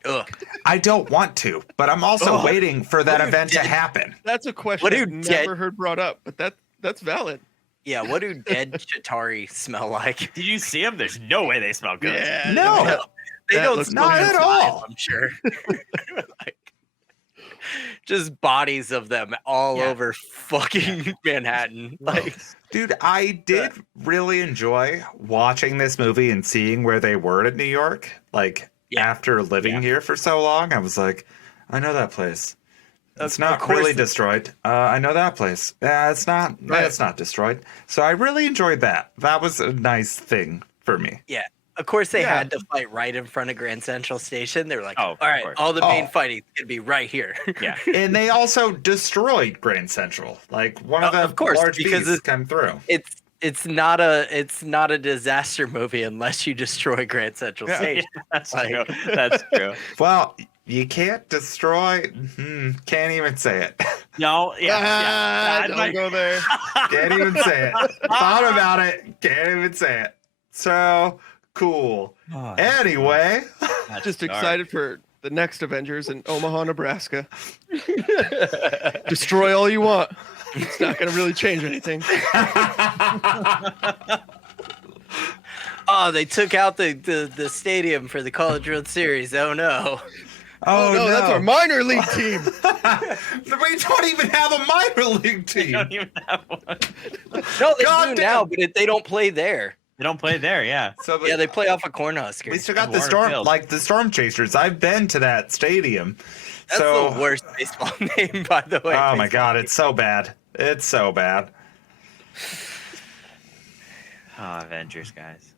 Ugh. I don't want to, but I'm also Ugh. waiting for that What do event to dead- happen. That's a question What do I've dead- never heard brought up, but that's valid. Yeah, what do dead Chitauri smell like? Did you see them? There's no way they smell good. Yeah. No. that- They That don't looks smell not good at all. I'm sure. Like, just bodies of them all Yeah. over fucking Manhattan. Like, Dude, I did really enjoy watching this movie and seeing where they were in New York. Like, Yeah. after living Yeah. here for so long, I was like, I know that place. It's Of not course really it- destroyed. I know that place. It's not. Right. It's not destroyed. So I really enjoyed that. That was a nice thing for me. of course, they Yeah. had to fight right in front of Grand Central Station. They were like, Oh, of all right, course. all the main Oh. fighting is going to be right here. Yeah. And they also destroyed Grand Central. Like one of the Of course, large because beasts it's- come through. It's not a disaster movie unless you destroy Grand Central Yeah. Station. That's Like- true. That's true. Well, you can't destroy. Can't even say it. No, yeah. Don't go there. Can't even say it. Thought about it. Can't even say it. So cool. Oh, Anyway, that's Just dark. excited for the next Avengers in Omaha, Nebraska. Destroy all you want. It's not going to really change anything. Oh, they took out the stadium for the College World Series. Oh no. oh no, that's our minor league team. we don't even have a minor league They team. don't even have one. No, they God do now, damn. but they don't play there. They don't play there, yeah. So Yeah, they play off a Cornhusker. we still got And the Warner storm, Field. like the Storm Chasers. I've been to that stadium. That's so, the worst baseball name, by the way. oh my Baseball god, name. it's so bad. It's so bad. Oh, Avengers, guys.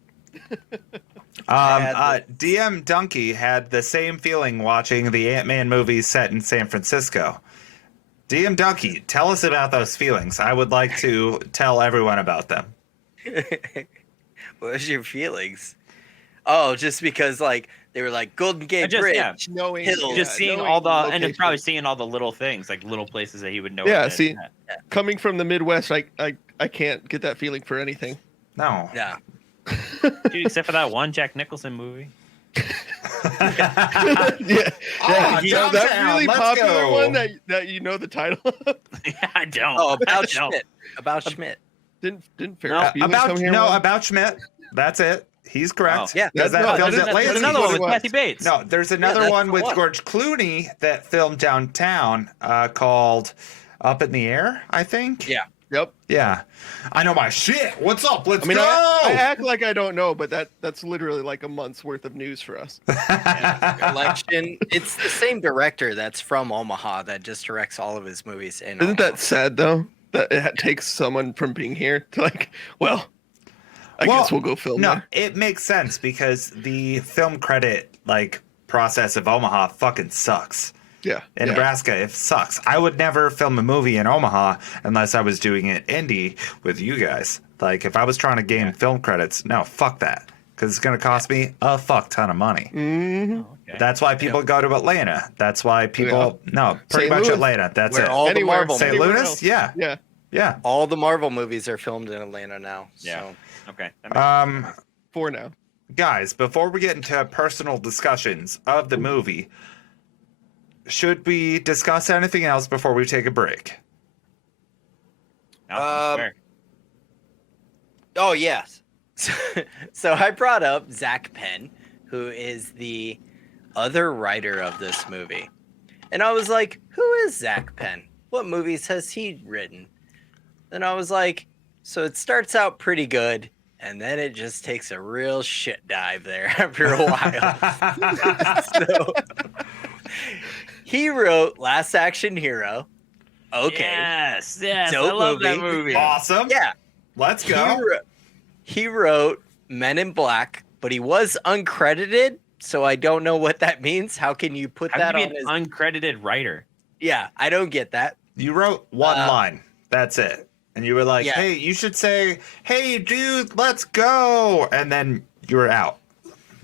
DM Donkey had the same feeling watching the Ant-Man movies set in San Francisco. DM Donkey, tell us about those feelings. I would like to tell everyone about them. What was your feelings? Oh, just because like they were like Golden Gate just- Bridge. yeah. Knowing, Hills. Just seeing knowing all the, and then locations. probably seeing all the little things, like little places that he would know. Yeah, what see- it is. Coming from the Midwest, I can't get that feeling for anything. No. Yeah. Dude, except for that one Jack Nicholson movie. yeah, Ah, yeah. That Downtown, really let's popular go. one that you know the title of. Yeah, I don't. Oh, I about don't. Schmidt. About Schmidt. Didn't No, Ferris Bueller come here? once? about Schmidt. That's it. He's correct. Oh. Yeah. Because That's- that no, films that at is- Lazy. There's another one with what it Kathy Bates. No, there's another that's one the with one. George Clooney that filmed downtown called Up in the Air, I think. Yeah. Yep. Yeah. I know my shit. What's up? Let's I mean, go. I act like I don't know, but that's literally like a month's worth of news for us. Election. It's the same director that's from Omaha that just directs all of his movies. In Isn't Omaha. that sad though? That it takes someone from being here to like, well, I guess we'll go film No, there. it makes sense because the film credit process of Omaha fucking sucks. Yeah. In yeah. Nebraska, it sucks. I would never film a movie in Omaha unless I was doing it indie with you guys. Like, if I was trying to gain film credits, no, fuck that. Because it's going to cost me a fuck ton of money. Mhm. Okay. That's why people go to Atlanta. That's why people, no, pretty St. much Louis. Atlanta. That's Where it. all the Anywhere. Marvel St. Anywhere Louis? else. Yeah. Yeah. Yeah. all the Marvel movies are filmed in Atlanta now. Yeah. So. Okay. That makes sense. For now. Guys, before we get into personal discussions of the movie, should we discuss anything else before we take a break? No, that's fair. Oh yes. So I brought up Zach Penn, who is the other writer of this movie, and I was like, "Who is Zach Penn? What movies has he written?" And I was like, "So it starts out pretty good, and then it just takes a real shit dive there after a while." So he wrote Last Action Hero. Okay. Yes. I Dope love that movie. movie. Awesome. Yeah. Let's He, go. he wrote Men in Black, but he was uncredited, so I don't know what that means. How can you put How that can you on be his? an uncredited writer? Yeah, I don't get that. You wrote one line. That's it. And you were like, Yeah. hey, you should say, hey, dude, let's go. And then you were out.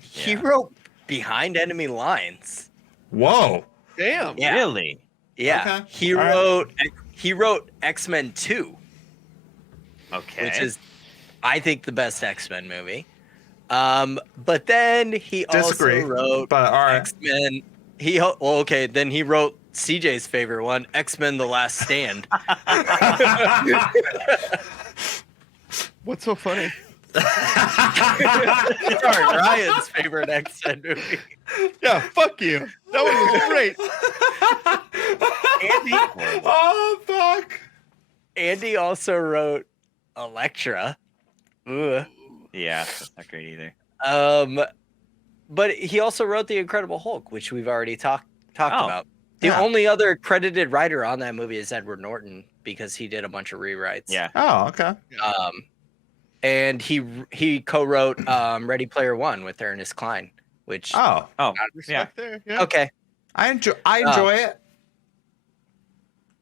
He Yeah. wrote Behind Enemy Lines. Whoa. Damn. Yeah. Really? Yeah, Okay. he All right. wrote X-Men 2, Okay. which is, I think, the best X-Men movie. But then he Disagree. also wrote But all right. X-Men. Then he wrote CJ's favorite one, X-Men: The Last Stand. What's so funny? Sorry, Ryan's favorite X-Men movie. Yeah, fuck you. That one was great. Oh, fuck. Andy also wrote Elektra. Ugh. Yeah, that's not great either. But he also wrote The Incredible Hulk, which we've already talked Oh, about. The yeah. only other credited writer on that movie is Edward Norton because he did a bunch of rewrites. Yeah. Oh, okay. And he co-wrote Ready Player One with Ernest Cline, which Oh, Oh, yeah. Respect there. Yeah. okay, I enjoy it.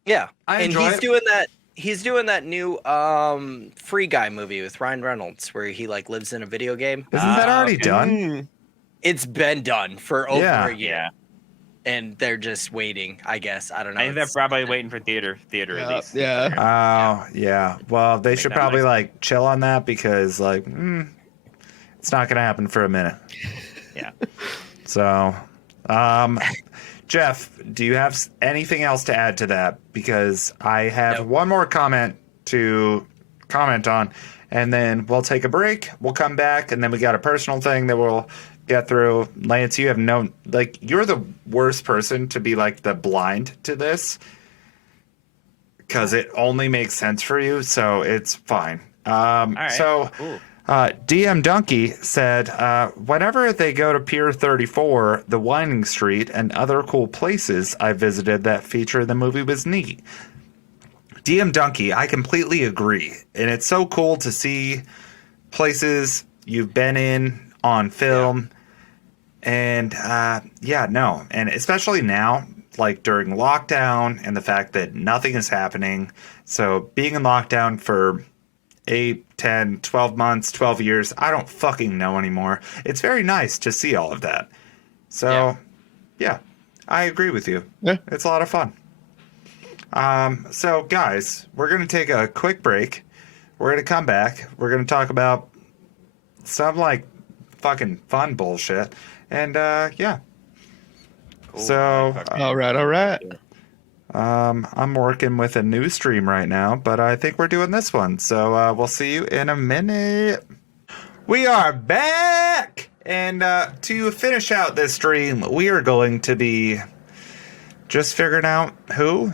yeah. I And enjoy he's it. doing that. He's doing that new Free Guy movie with Ryan Reynolds, where he like lives in a video game. Isn't that already okay. done? Mm. It's been done for over Yeah. a year, Yeah. and they're just waiting. I guess I don't know. I think they're It's- probably waiting for theater Yeah, release. yeah. Oh, yeah. Well, they should that probably makes- like chill on that because like it's not gonna happen for a minute. Yeah. So, Jeff, do you have anything else to add to that? Because I have Nope. one more comment to comment on, and then we'll take a break. We'll come back, and then we got a personal thing that we'll get through. Lance, you have no, like, you're the worst person to be like the blind to this because it only makes sense for you, so it's fine. right. So. Cool. DM Donkey said, whenever they go to Pier 34, the Winding Street, and other cool places I visited that feature in the movie was neat. DM Donkey, I completely agree. And it's so cool to see places you've been in on film. And no. And especially now, like during lockdown and the fact that nothing is happening. So being in lockdown for 8, 10, 12 months, 12 years. I don't fucking know anymore. It's very nice to see all of that. So, yeah, I agree with you. Yeah. It's a lot of fun. So, guys, we're going to take a quick break. We're going to come back. We're going to talk about some, like, fucking fun bullshit. And, yeah. Cool. So, All right. I'm working with a new stream right now, but I think we're doing this one. So we'll see you in a minute. We are back! And to finish out this stream, we are going to be just figuring out who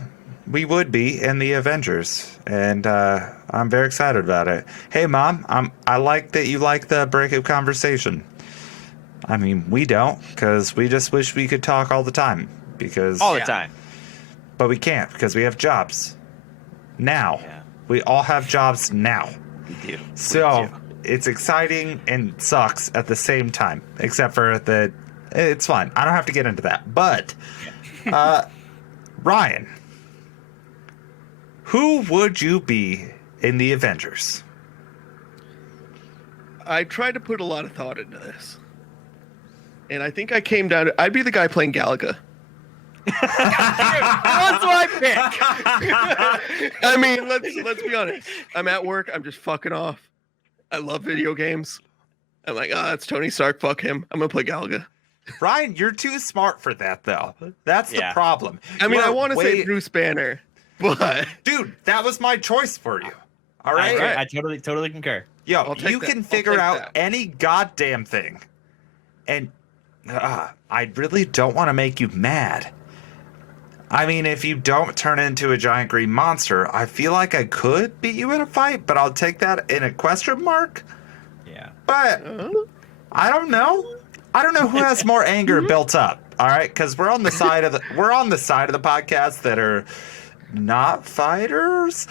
we would be in the Avengers. And I'm very excited about it. Hey, Mom, I like that you like the breakup conversation. I mean, we don't, because we just wish we could talk all the time. Because All the Yeah. time. but we can't because we have jobs now. Yeah. We all have jobs now. We do. So it's exciting and sucks at the same time, except for the. It's fine. I don't have to get into that. But, Ryan, who would you be in the Avengers? I tried to put a lot of thought into this. And I think I came down to I'd be the guy playing Galaga. That's my pick. I mean, let's be honest. I'm at work, I'm just fucking off. I love video games. I'm like, that's Tony Stark, fuck him. I'm gonna play Galaga. Ryan, you're too smart for that, though. That's the Yeah. problem. I mean, I You're want to say way- Bruce Banner, but Dude, that was my choice for you. All right. I totally concur. Yo, I'll take you that. can I'll figure take out that. any goddamn thing. And I really don't want to make you mad. I mean, if you don't turn into a giant green monster, I feel like I could beat you in a fight, but I'll take that in a question mark. Yeah. But I don't know. I don't know who has more anger built up. All right, because we're on the side of the podcast that are not fighters.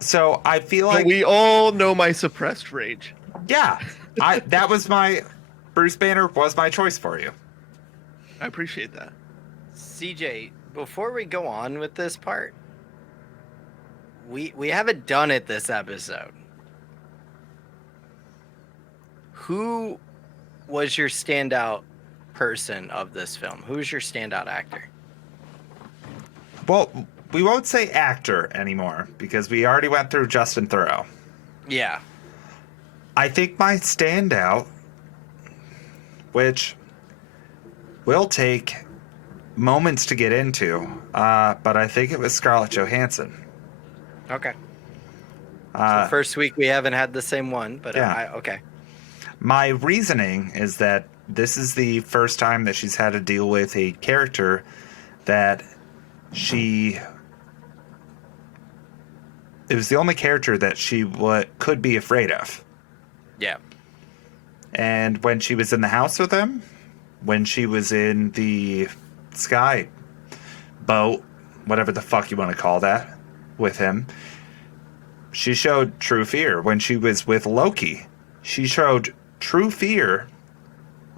So I feel But like we all know my suppressed rage. yeah, that was my Bruce Banner was my choice for you. I appreciate that. CJ, before we go on with this part, we haven't done it this episode. Who was your standout person of this film? Who's your standout actor? Well, we won't say actor anymore because we already went through Justin Theroux. Yeah. I think my standout, which will take moments to get into, but I think it was Scarlett Johansson. Okay. Uh, First week we haven't had the same one, but Yeah. okay. My reasoning is that this is the first time that she's had to deal with a character that it was the only character that she could be afraid of. Yeah. And when she was in the house with him, when she was in the sky boat, whatever the fuck you want to call that, with him, she showed true fear. When she was with Loki, she showed true fear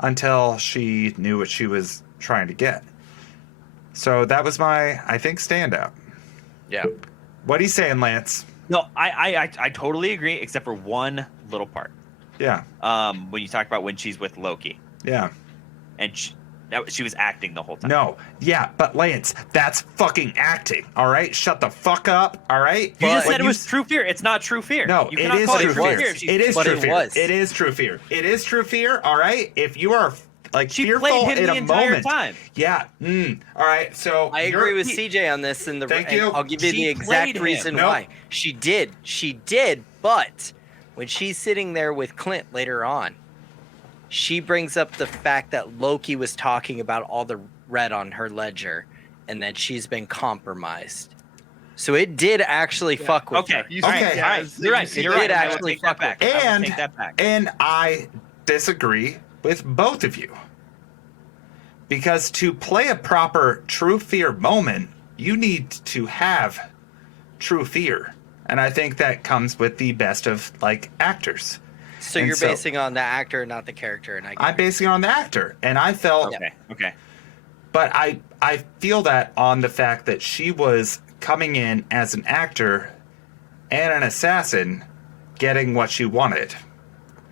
until she knew what she was trying to get. So that was my, I think, standout. Yeah. What are you saying, Lance? No, I totally agree, except for one little part. Yeah, When you talk about when she's with Loki, yeah. and she was acting the whole time. No, yeah, but Lance, that's fucking acting, all right? Shut the fuck up, all right? You just But said it was true fear. It's not true fear. No, you it cannot is call true it true fear. fear. if she- It is But true it fear. was. It is true fear. It is true fear, all right? If you are like She fearful played him in the a entire moment. time. Yeah, all right, so I agree with CJ on this, and Thank and you. I'll give you She the exact played him. reason Nope. why. She did, but when she's sitting there with Clint later on, she brings up the fact that Loki was talking about all the red on her ledger and that she's been compromised. So it did actually fuck with Okay. her. You All see- Okay. right. All right. You're right. see, You're it right. did I will actually take that fuck back. with I will And- take that back. And I disagree with both of you. Because to play a proper true fear moment, you need to have true fear. And I think that comes with the best of like actors. So And you're so- basing on the actor, not the character, and I'm basing it on the actor. And I felt Okay. but I feel that on the fact that she was coming in as an actor and an assassin getting what she wanted.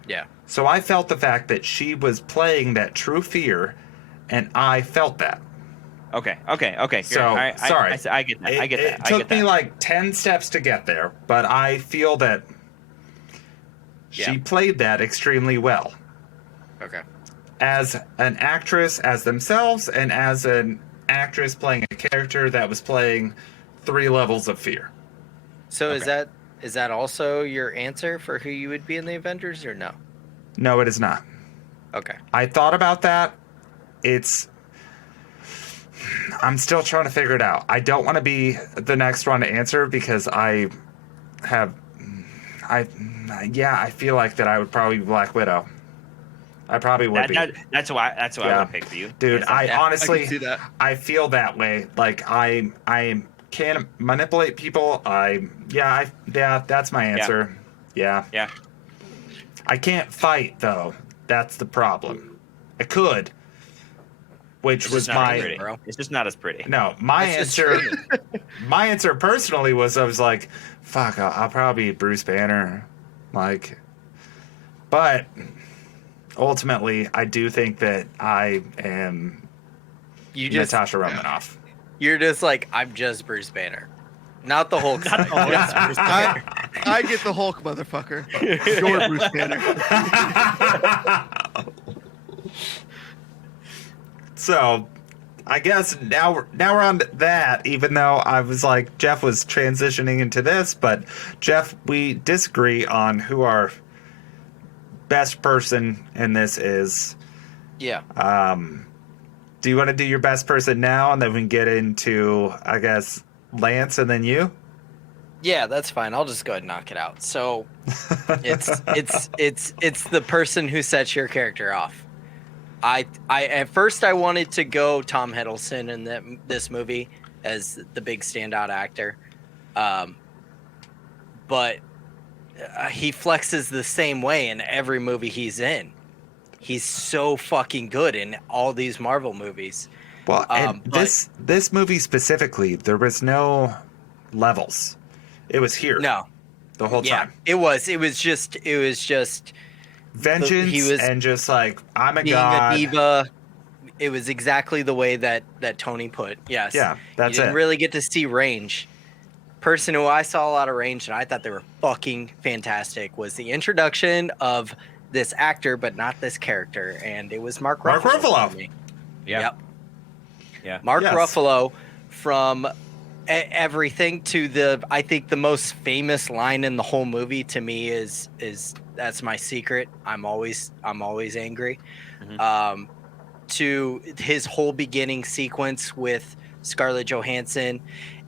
yeah. So I felt the fact that she was playing that true fear, and I felt that. Okay. So, All right, sorry. I get that. I get that. It took me like 10 steps to get there, but I feel that she Yeah. played that extremely well. Okay. As an actress, as themselves, and as an actress playing a character that was playing 3 levels of fear. So Okay. is that also your answer for who you would be in the Avengers, or no? No, it is not. Okay. I thought about that. I'm still trying to figure it out. I don't want to be the next one to answer because I feel like that I would probably be Black Widow. I probably would be. That's why I Yeah. would pick for you. Dude, Yes, I I honestly, can see that. I feel that way. Like I can manipulate people. That's my answer. Yeah. Yeah. I can't fight though. That's the problem. I could, which It's was just not my as pretty. bro. It's just not as pretty. no. My That's just answer. screaming. My answer personally was I was like, fuck. I'll probably be Bruce Banner, like, but ultimately I do think that I am You just Natasha Romanoff. you're just like, I'm just Bruce Banner, not the Hulk. Not the Hulk. Just Bruce Banner. I get the Hulk, motherfucker. You're Bruce Banner. So, I guess now we're on to that, even though I was like, Jeff was transitioning into this, but Jeff, we disagree on who our best person in this is. Yeah. Do you want to do your best person now, and then we can get into, I guess, Lance and then you? Yeah, that's fine. I'll just go ahead and knock it out. So it's the person who sets your character off. I at first I wanted to go Tom Hiddleston in this movie as the big standout actor, but he flexes the same way in every movie he's in. He's so fucking good in all these Marvel movies. Well, and but- this movie specifically, there was no levels. It was here No, the whole yeah, time. it was just Vengeance he was and just like, I'm a being god. a diva. It was exactly the way that Tony put. Yes. Yeah, that's you didn't it. really get to see range. Person who I saw a lot of range and I thought they were fucking fantastic was the introduction of this actor, but not this character, and it was Mark Ruffalo. for me. Yeah. Yep. Yeah. Mark Yes. Ruffalo, from everything to I think the most famous line in the whole movie to me is that's my secret. I'm always angry. Mhm. To his whole beginning sequence with Scarlett Johansson.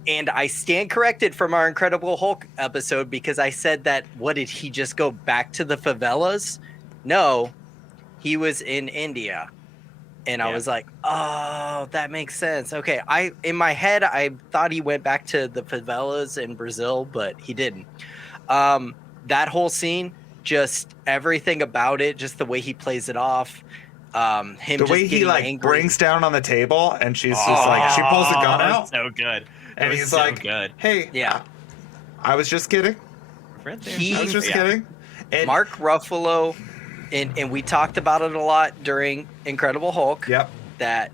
And I stand corrected from our Incredible Hulk episode because I said that, what did he just go back to the favelas? No, he was in India. And I Yeah. was like, oh, that makes sense. Okay, in my head, I thought he went back to the favelas in Brazil, but he didn't. That whole scene, just everything about it, just the way he plays it off. Him The just way he getting like angry. brings down on the table, and she's just like, she pulls the gun out, So good. and It was he's so like, good. "Hey, Yeah. I was just kidding. Right there. He- I was just Yeah. kidding." And, Mark Ruffalo, and we talked about it a lot during Incredible Hulk. Yep. That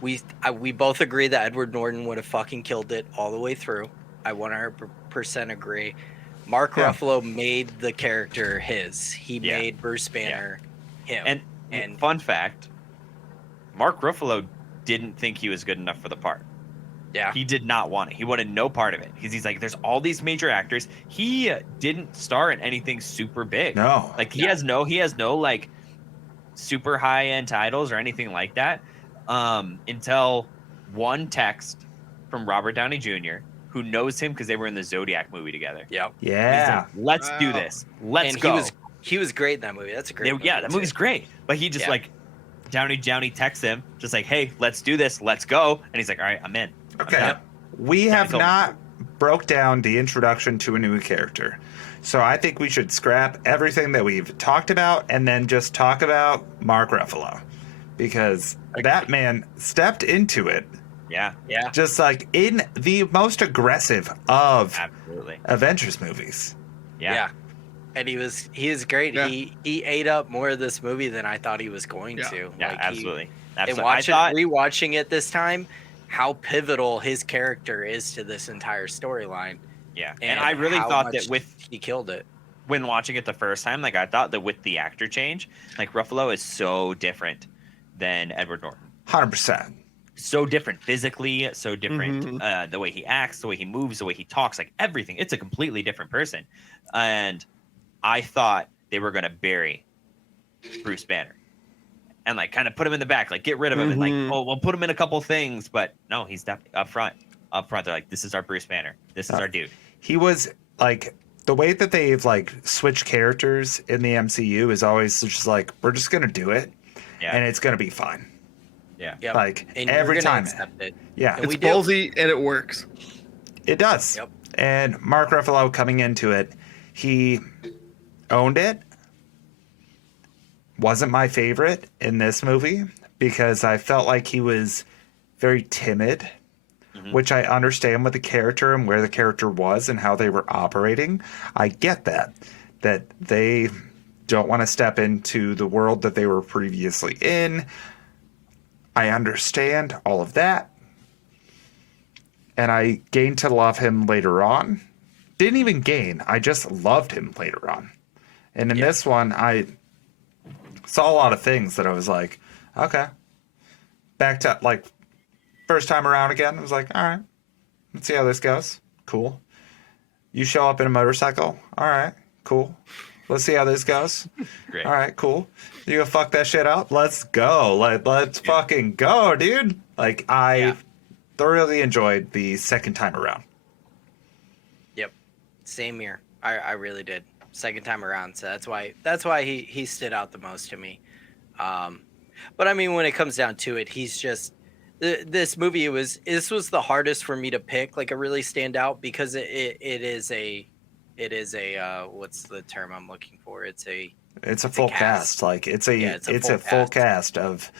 we both agree that Edward Norton would have fucking killed it all the way through. I 100% agree. Mark Yeah. Ruffalo made the character his. He Yeah. made Bruce Banner him. And fun fact, Mark Ruffalo didn't think he was good enough for the part. yeah, He did not want it. He wanted no part of it because he's like, there's all these major actors. He didn't star in anything super big. No. Like he has no like super high end titles or anything like that. Until one text from Robert Downey Jr., who knows him because they were in the Zodiac movie together. yeah. He's Yeah. like, let's do Wow. this. Let's And go. he was great in that movie. That's a great. Yeah, movie, that too. movie's great. But he just Yeah. like Downey texts him, just like, hey, let's do this, let's go. And he's like, all right, I'm in. Okay. Yeah. We Yeah, have I told not broke down the introduction to a new character. So I think we should scrap everything that we've talked about and then just talk about Mark Ruffalo. Because that man stepped into it Yeah, Yeah, just like in the most aggressive of absolutely. Avengers movies. yeah. And he is great. Yeah. He ate up more of this movie than I thought he was going Yeah. to. Yeah, Like, absolutely. And Absolutely. rewatching it this time, how pivotal his character is to this entire storyline. Yeah. And I really how thought much that with he killed it. when watching it the first time, like I thought that with the actor change, like Ruffalo is so different than Edward Norton. 100%. So different physically, so different Mhm. the way he acts, the way he moves, the way he talks, like everything. It's a completely different person. And I thought they were going to bury Bruce Banner and like kind of put him in the back, like get rid of him and like, Mhm. oh, we'll put him in a couple things. But no, he's definitely up front. Up front, they're like, this is our Bruce Banner. This is our dude. He was like the way that they've like switched characters in the MCU is always just like, we're just going to do it Yeah. and it's going to be fine. Yeah. Yep. Like And every you're gonna time. accept it. Yeah, And It's we do. ballsy and it works. it does. Yep. And Mark Ruffalo coming into it, he owned it. Wasn't my favorite in this movie because I felt like he was very timid, Mhm. which I understand with the character and where the character was and how they were operating. I get that they don't want to step into the world that they were previously in. I understand all of that. And I gained to love him later on. Didn't even gain, I just loved him later on. And in this one, I saw a lot of things that I was like, okay. Back to like first time around again. I was like, all right, let's see how this goes. Cool. You show up in a motorcycle. All right, cool. Let's see how this goes. Great. All right, cool. You gonna fuck that shit up? Let's go. Let's fucking go, dude. Like, I thoroughly enjoyed the second time around. Yep. Same here. I really did. Second time around. So that's why he stood out the most to me. But I mean, when it comes down to it, he's just this movie this was the hardest for me to pick, like a really stand out, because it is a what's the term I'm looking for? It's a full cast. Like it's a full cast of.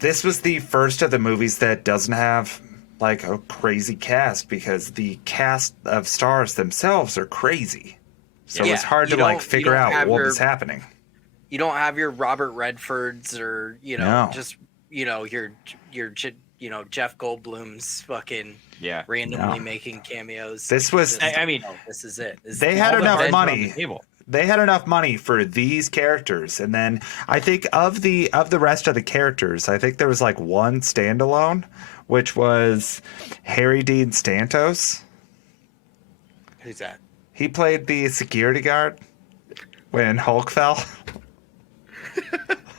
This was the first of the movies that doesn't have like a crazy cast, because the cast of stars themselves are crazy. So Yeah, it's hard you to like don't- you figure don't out have what your- was happening. You don't have your Robert Redfords or No. just your Jeff Goldblum's fucking Yeah. randomly No. making cameos. This was- I mean, this is it. This They is had all the enough cards are on money. the table. They had enough money for these characters, and then I think of the rest of the characters, I think there was like one standalone, which was Harry Dean Stantos. Who's that? He played the security guard when Hulk fell.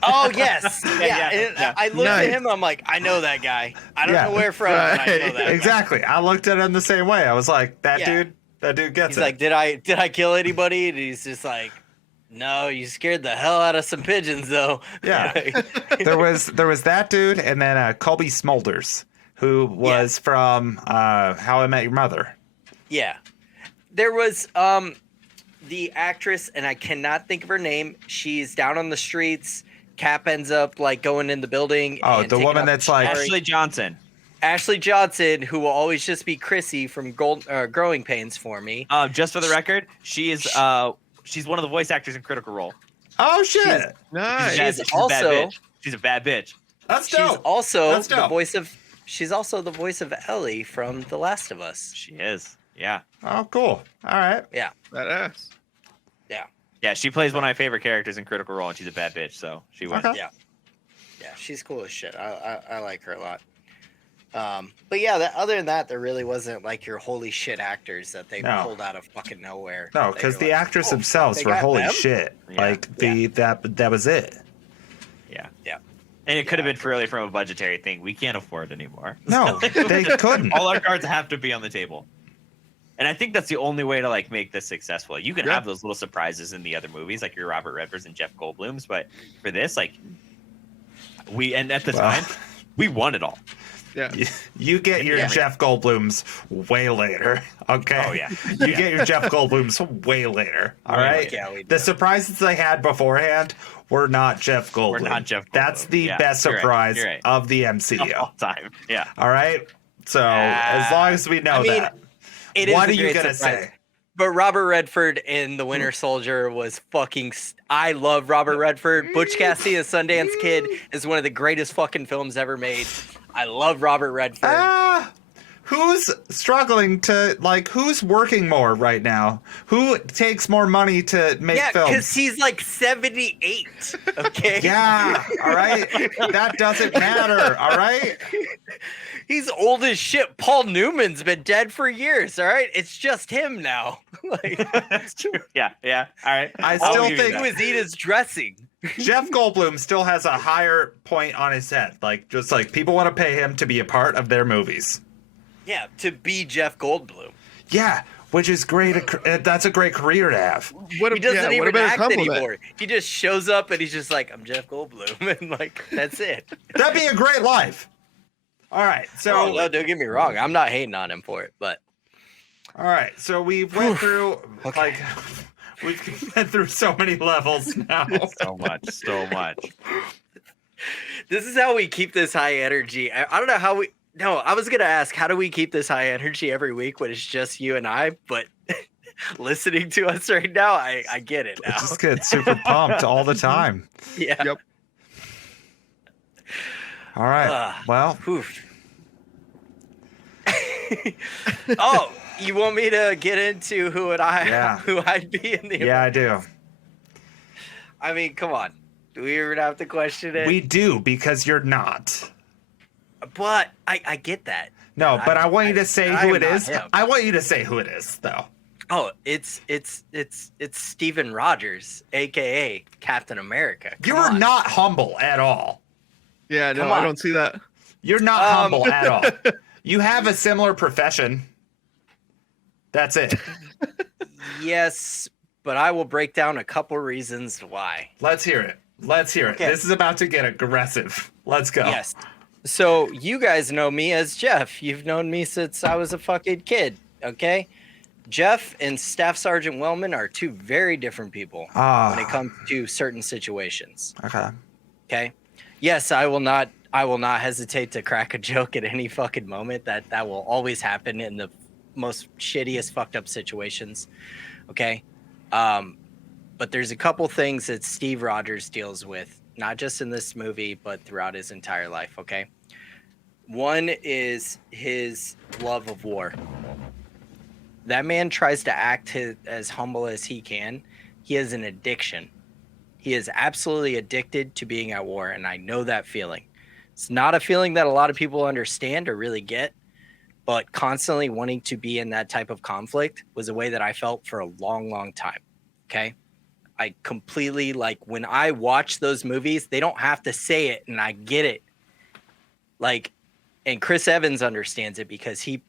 Oh yes, yeah, and yeah. I looked Nice. at him. I'm like, I know that guy. I don't Yeah. know where from, but I know Right. that. guy. Exactly. I looked at him the same way. I was like, that Yeah. dude gets He's it. like, did I kill anybody? And he's just like, no, you scared the hell out of some pigeons though. Yeah. there was that dude, and then Colby Smulders, who was from How I Met Your Mother. Yeah. There was the actress, and I cannot think of her name. She's down on the streets. Cap ends up like going in the building. Oh, and the taking woman up that's the like- story. Ashley Johnson. Ashley Johnson, who will always just be Chrissy from Growing Pains for me. Just for the record, she is she's one of the voice actors in Critical Role. Oh shit! Nice. She's a bad also- bitch. She's a bad bitch. That's She's dope. also That's the dope. voice of. She's also the voice of Ellie from The Last of Us. She is. Yeah. Oh, cool. All right. Badass. Yeah, she plays one of my favorite characters in Critical Role, and she's a bad bitch, so she wins. Okay. Yeah, she's cool as shit. I like her a lot. But yeah, other than that, there really wasn't like your holy shit actors that they No. pulled out of fucking nowhere. No, They because were the like, actors "Oh, themselves they were got holy them?" shit. Yeah. Like that was it. Yeah. Yeah. And it could have been purely from a budgetary thing. We can't afford it anymore. No, they couldn't. All our cards have to be on the table. And I think that's the only way to like make this successful. You can Yeah. have those little surprises in the other movies, like your Robert Redfords and Jeff Goldblums, but for this, like at the Well. time, we won it all. Yeah. You get your Yeah. Jeff Goldblums way later. Okay. Oh, yeah. You get your Jeff Goldblums way later. All Way right. later. Yeah, we The do. surprises they had beforehand were not Jeff Goldblum. We're not Jeff That's Goldblum. the Yeah, best you're right, surprise you're right. of the MCU. All time. Yeah. All right. So as long as we know I mean, that, It is what a are you great gonna surprise. say? But Robert Redford in The Winter Soldier was fucking. I love Robert Redford. Butch Cassidy and Sundance Kid is one of the greatest fucking films ever made. I love Robert Redford. Who's struggling to who's working more right now? Who takes more money to make yeah, films? because he's like 78. Okay. Yeah, all right. That doesn't matter, all right? He's old as shit. Paul Newman's been dead for years. All right. It's just him now. Like, That's true. Yeah. Yeah. All right. I I'll still give you think- that. he was Edith's dressing. Jeff Goldblum still has a higher point on his head. Just like people want to pay him to be a part of their movies. Yeah, to be Jeff Goldblum. Yeah, which is great. That's a great career to have. What a, He doesn't yeah, what a even better act compliment. anymore. He just shows up and he's just like, I'm Jeff Goldblum. And like, that's it. That'd be a great life. All right, so Oh, no, don't get me wrong. I'm not hating on him for it, but all right, so we went through Okay. we've been through so many levels now. So much. So much. this is how we keep this high energy. I don't know how we. No, I was gonna ask, how do we keep this high energy every week when it's just you and I? But listening to us right now, I get it now. Just get super pumped all the time. Yeah. Yep. All right. Ah. Well, Oof. Oh, you want me to get into Yeah. who I'd be in the? yeah, I do. I mean, come on. Do we even have to question it? We do because you're not. But I get that. No, but I want you to say who am it not is. him. I want you to say who it is, though. Oh, it's Steven Rogers, aka Captain America. You Come are on. not humble at all. Yeah, no, Come I on. don't see that. You're not humble at all. You have a similar profession. That's it. Yes, but I will break down a couple reasons why. Let's hear it. Let's hear it. Okay. This is about to get aggressive. Let's go. Yes. So you guys know me as Jeff. You've known me since I was a fucking kid. Okay. Jeff and Staff Sergeant Wellman are two very different people when it comes to certain situations. Okay. Okay. Yes, I will not hesitate to crack a joke at any fucking moment. That will always happen in the most shittiest fucked up situations. Okay. But there's a couple things that Steve Rogers deals with, not just in this movie, but throughout his entire life. Okay. One is his love of war. That man tries to act as humble as he can. He has an addiction. He is absolutely addicted to being at war, and I know that feeling. It's not a feeling that a lot of people understand or really get, but constantly wanting to be in that type of conflict was a way that I felt for a long, long time. Okay? I completely, like, when I watch those movies, they don't have to say it, and I get it. Like, and Chris Evans understands it because he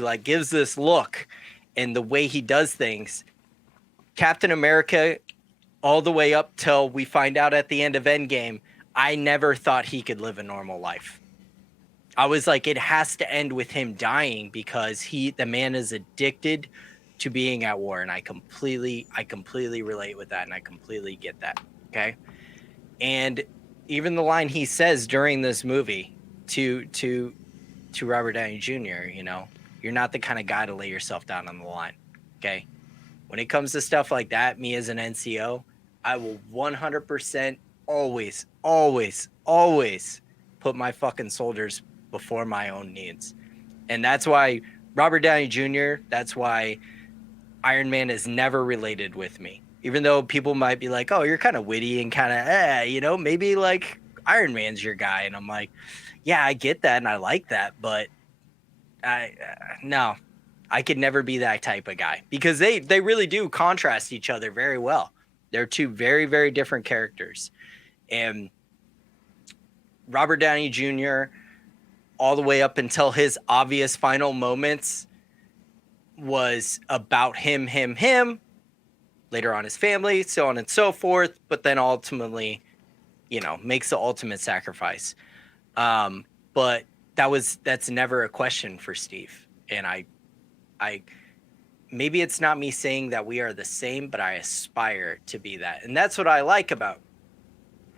like gives this look, and the way he does things. Captain America, all the way up till we find out at the end of Endgame, I never thought he could live a normal life. I was like, it has to end with him dying because the man is addicted to being at war, and I completely relate with that, and I completely get that. Okay, and even the line he says during this movie to Robert Downey Jr., you know, you're not the kind of guy to lay yourself down on the line. Okay. When it comes to stuff like that, me as an NCO, I will 100% always put my fucking soldiers before my own needs. And that's why Robert Downey Jr., that's why Iron Man is never related with me. Even though people might be like, oh, you're kind of witty and kind of, you know, maybe like Iron Man's your guy. And I'm like, yeah, I get that and I like that, but no, I could never be that type of guy because they really do contrast each other very well. They're two very, very different characters. And Robert Downey Jr., all the way up until his obvious final moments, was about him, later on his family, so on and so forth, but then ultimately, you know, makes the ultimate sacrifice. But that's never a question for Steve. And I maybe it's not me saying that we are the same, but I aspire to be that. And that's what I like about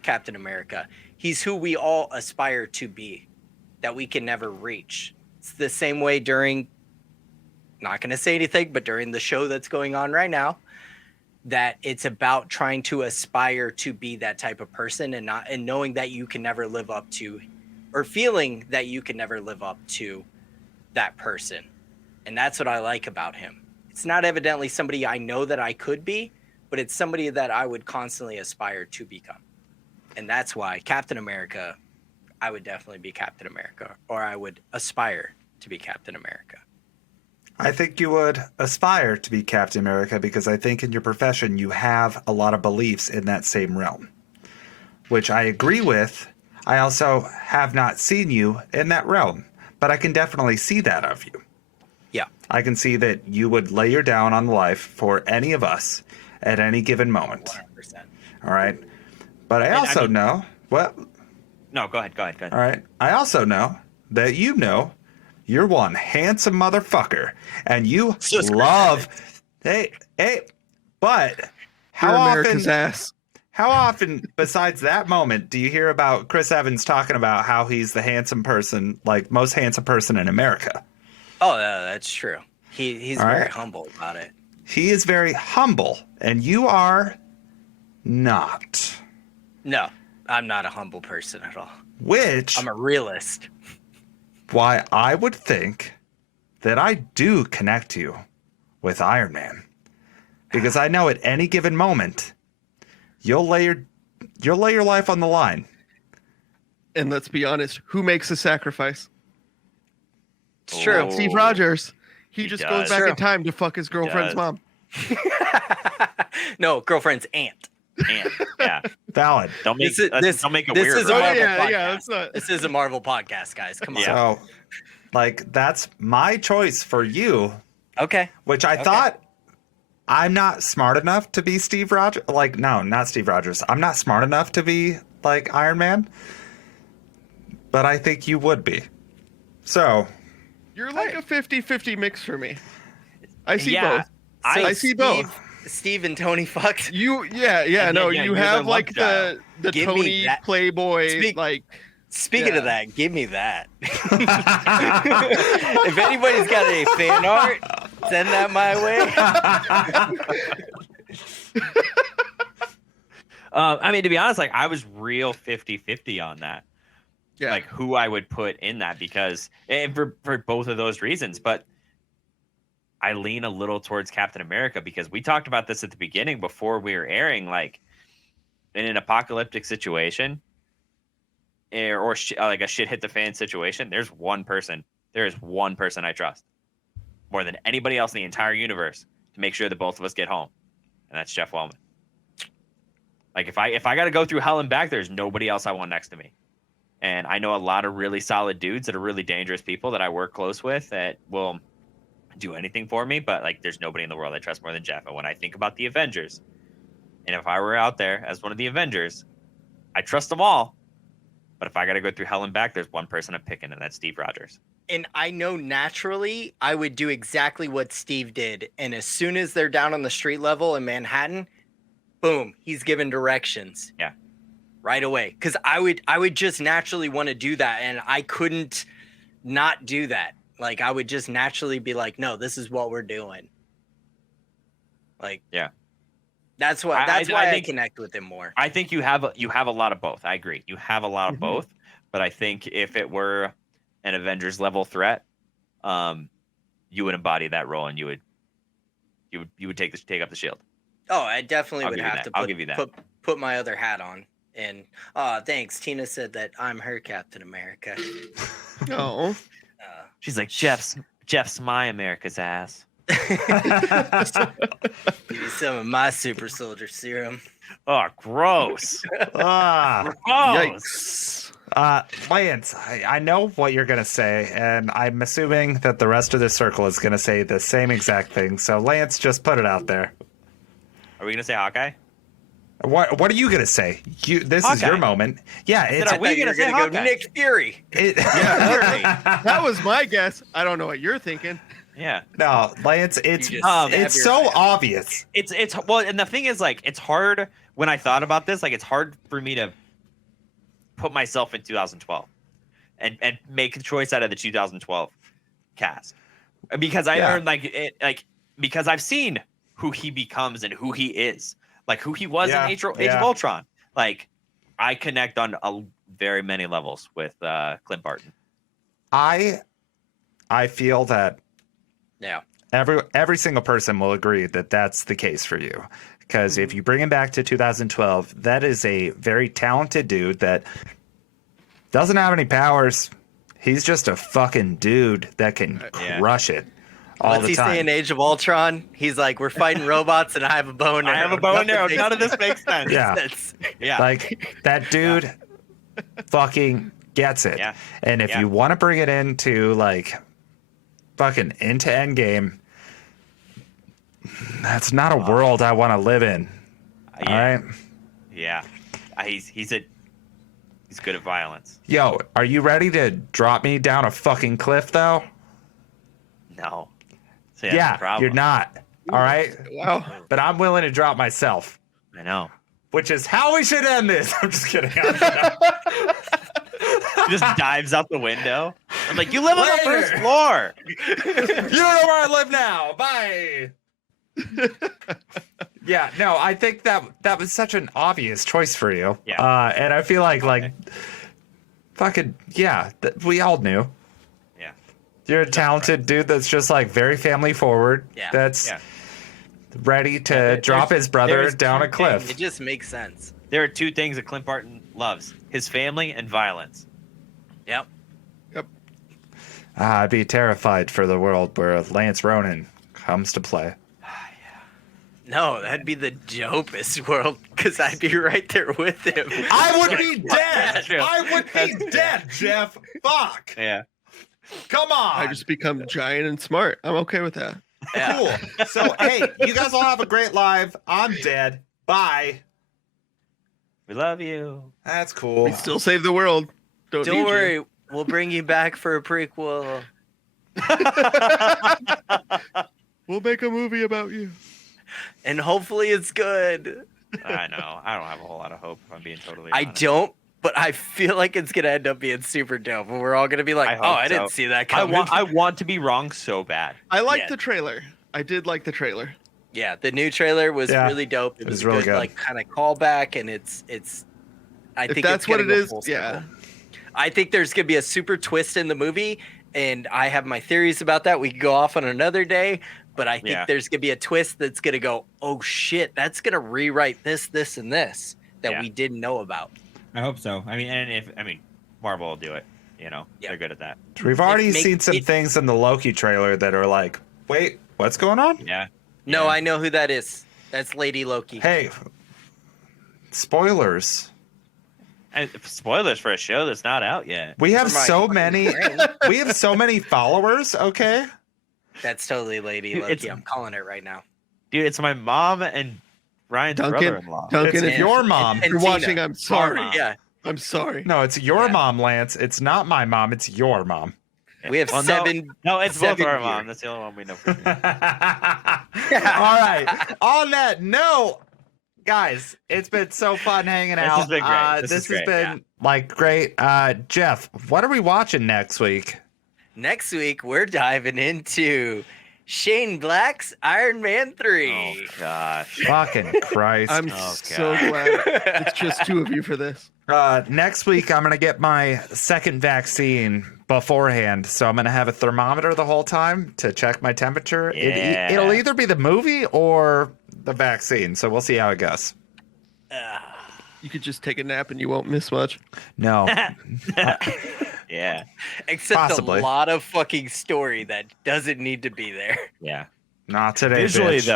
Captain America. He's who we all aspire to be, that we can never reach. It's the same way during, not going to say anything, but during the show that's going on right now, that it's about trying to aspire to be that type of person and knowing that you can never live up to, or feeling that you can never live up to that person. And that's what I like about him. It's not evidently somebody I know that I could be, but it's somebody that I would constantly aspire to become. And that's why Captain America, I would definitely be Captain America, or I would aspire to be Captain America. I think you would aspire to be Captain America because I think in your profession you have a lot of beliefs in that same realm, which I agree with. I also have not seen you in that realm, but I can definitely see that of you. Yeah. I can see that you would lay your down on life for any of us at any given moment. 100%. All right. But I also know, well, No, go ahead. all right. I also know that you know you're one handsome motherfucker and you love, hey, but You're America's ass. how often besides that moment do you hear about Chris Evans talking about how he's the handsome person, like most handsome person in America? Oh, that's true. He's All very right. humble about it. He is very humble and you are not. No, I'm not a humble person at all. Which I'm a realist. why I would think that I do connect you with Iron Man. Because I know at any given moment you'll lay your life on the line. And let's be honest, who makes the sacrifice? It's true. Oh. Steve Rogers. He He just does. goes back True. in time to fuck his girlfriend's does. mom. No, girlfriend's aunt. And, yeah. Valid. Don't make don't make it this weird. is a right? Marvel yeah, podcast. that's not. This is a Marvel podcast, guys. Come on. Yeah. So, like, that's my choice for you, Okay. which I Okay. thought I'm not smart enough to be Steve Rogers. Like, no, not Steve Rogers. I'm not smart enough to be like Iron Man, but I think you would be. So, You're like a 50-50 mix for me. I see Yeah. both. I I see both. Steve and Tony fucked. You, Yeah, no, yeah, you you're have the like love child. the Give me Tony that- Playboy, Speak- like Speaking Yeah. of that, give me that. If anybody's got a fan art, send that my way. I mean, to be honest, like I was real 50-50 on that. yeah, Like who I would put in that because and for both of those reasons, but I lean a little towards Captain America because we talked about this at the beginning before we were airing. Like in an apocalyptic situation, or like a shit hit the fan situation, there's one person. There is one person I trust more than anybody else in the entire universe to make sure that both of us get home, and that's Jeff Wellman. Like if I got to go through hell and back, there's nobody else I want next to me. And I know a lot of really solid dudes that are really dangerous people that I work close with that will do anything for me. But like, there's nobody in the world I trust more than Jeff. And when I think about the Avengers, and if I were out there as one of the Avengers, I trust them all. But if I got to go through hell and back, there's one person I'm picking, and that's Steve Rogers. And I know naturally I would do exactly what Steve did. And as soon as they're down on the street level in Manhattan, boom, he's given directions. Yeah. Right away. Because I would just naturally want to do that. And I couldn't not do that. Like I would just naturally be like, no, this is what we're doing. Like, Yeah. That's why I I think- connect with him more. I think you have a lot of both. I agree. You have a lot of Mhm. both, but I think if it were an Avengers level threat, you would embody that role and you would take up the shield. Oh, I definitely I'll would give you have that. to I'll put, give you that. put my other hat on. And thanks. Tina said that I'm her Captain America. no. She's like Jeff's my America's ass. Give you some of my super soldier serum. Oh, gross. ah, Gross. Yikes. Lance, I know what you're going to say, and I'm assuming that the rest of the circle is going to say the same exact thing. So, Lance, just put it out there. Are we gonna say Hawkeye? What are you going to say? This is Hawkeye. your moment. Yeah, it's Are we I thought you gonna were say gonna go Hawkeye? Nick Fury. it, That was my guess. I don't know what you're thinking. Yeah. No, Lance, it's You just stab it's your so ass. obvious. It's well, and the thing is, like, it's hard when I thought about this. Like, it's hard for me to put myself in 2012 and make a choice out of the 2012 cast because I Yeah. learned because I've seen who he becomes and who he is, like who he was Yeah, in Age yeah. of Ultron. Like, I connect on very many levels with Clint Barton. I feel that Yeah. every single person will agree that that's the case for you. Because if you bring him back to 2012, that is a very talented dude that doesn't have any powers. He's just a fucking dude that can Yeah. crush it all What's the he time. saying? Age of Ultron. He's like, we're fighting robots, and I have a bow and I arrow. have a bow and arrow. Nothing None of this makes sense. Yeah. sense. Yeah. Like that dude fucking gets it. Yeah. And if Yeah. you want to bring it into like fucking into Endgame, that's not a world I want to live in. Yeah. All right. Yeah. He's good at violence. Yo, are you ready to drop me down a fucking cliff though? No. So that's the Yeah, problem. you're not. All right. Wow. But I'm willing to drop myself, I know. which is how we should end this. I'm just kidding. He just dives out the window. I'm like, you live on the first Later. floor. You don't know where I live now. Bye. Yeah, no, I think that was such an obvious choice for you. Yeah. And I feel like fucking yeah, we all knew. Yeah. You're a talented dude that's just like very family forward. Yeah. That's Yeah. ready to there- drop there's- his brother there's down a two cliff. It just makes sense. There are two things that Clint Barton loves: his family, and violence. Yep. I'd be terrified for the world where Lance Ronan comes to play. No, that'd be the dopest world because I'd be right there with him. I would be dead. That's true. I would That's be true. dead, Jeff. Fuck. Yeah. Come on. I just become giant and smart. I'm okay with that. Yeah. Cool. So, hey, you guys all have a great live. I'm dead. Bye. We love you. That's cool. We still save the world. Don't Don't need worry, we'll bring you back for a prequel. We'll make a movie about you. And hopefully it's good. I know. I don't have a whole lot of hope, if I'm being totally I honest. don't, but I feel like it's gonna end up being super dope. And we're all gonna be I like, hope oh, I didn't so. see that I coming. want to be wrong so bad. I liked Yeah. the trailer. I did like the trailer. Yeah, the new trailer was Yeah, really dope. It was was a really good, good. like kind of callback, and it's. I If think that's it's what gonna it go is, full yeah. circle. I think there's gonna be a super twist in the movie, and I have my theories about that. We could go off on another day, but I think Yeah. there's gonna be a twist that's gonna go, oh shit, that's gonna rewrite this, this, and this that Yeah. we didn't know about. I hope so. I mean, Marvel will do it. You know, Yeah. they're good at that. We've already Make- seen some it- things in the Loki trailer that are like, wait, what's going on? Yeah. No, Yeah. I know who that is. That's Lady Loki. Hey, spoilers. And spoilers for a show that's not out yet. We have For my so fucking many. brain. We have so many followers. Okay. That's totally Lady Dude, Loki. it's- I'm calling it right now. Dude, it's my mom and Ryan's Duncan, brother-in-law. Duncan, It's if your you're, mom. if you're Tina. watching, I'm sorry. mom. Yeah, I'm sorry. No, it's your Yeah. mom, Lance. It's not my mom. It's your mom. we have Well, no. 7. No, it's both 7 our years. mom. That's the only one we know. For All sure. right. On that note, guys, it's been so fun hanging This out. has been great. This This is has great, been like great. Jeff, what are we watching next week? Next week, we're diving into Shane Black's Iron Man 3. Oh gosh. Fucking Christ. I'm Oh, so God. glad it's just two of you for this. Next week, I'm gonna get my second vaccine beforehand, so I'm gonna have a thermometer the whole time to check my temperature. Yeah. It'll either be the movie or the vaccine, so we'll see how it goes. You could just take a nap and you won't miss much. No, Yeah. Except Possibly. a lot of fucking story that doesn't need to be there. Yeah. not today. Visually bitch.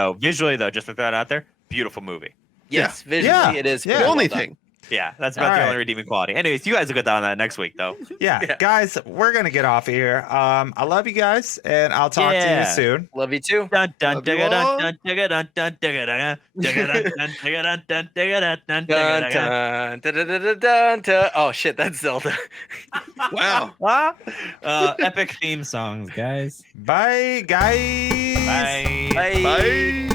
though, just to throw that out there, beautiful movie. Yes, visually Yeah. it is. Yeah. pretty The well only done. thing. Yeah, that's about All the right. only redeeming quality. Anyways, you guys will get down on that next week though. Yeah, Yeah. guys, we're gonna get off of here. I love you guys, and I'll talk to Yeah. you soon. Love you too. Dun dun Love you dun all. dun dun dun dun dun dun dun dun dun dun dun Dun, dun. dun, dun, dun, dun, dun, dun, dun. Oh shit, that's Zelda. Wow. Epic theme songs, guys. Bye, guys. Bye. Bye. Bye.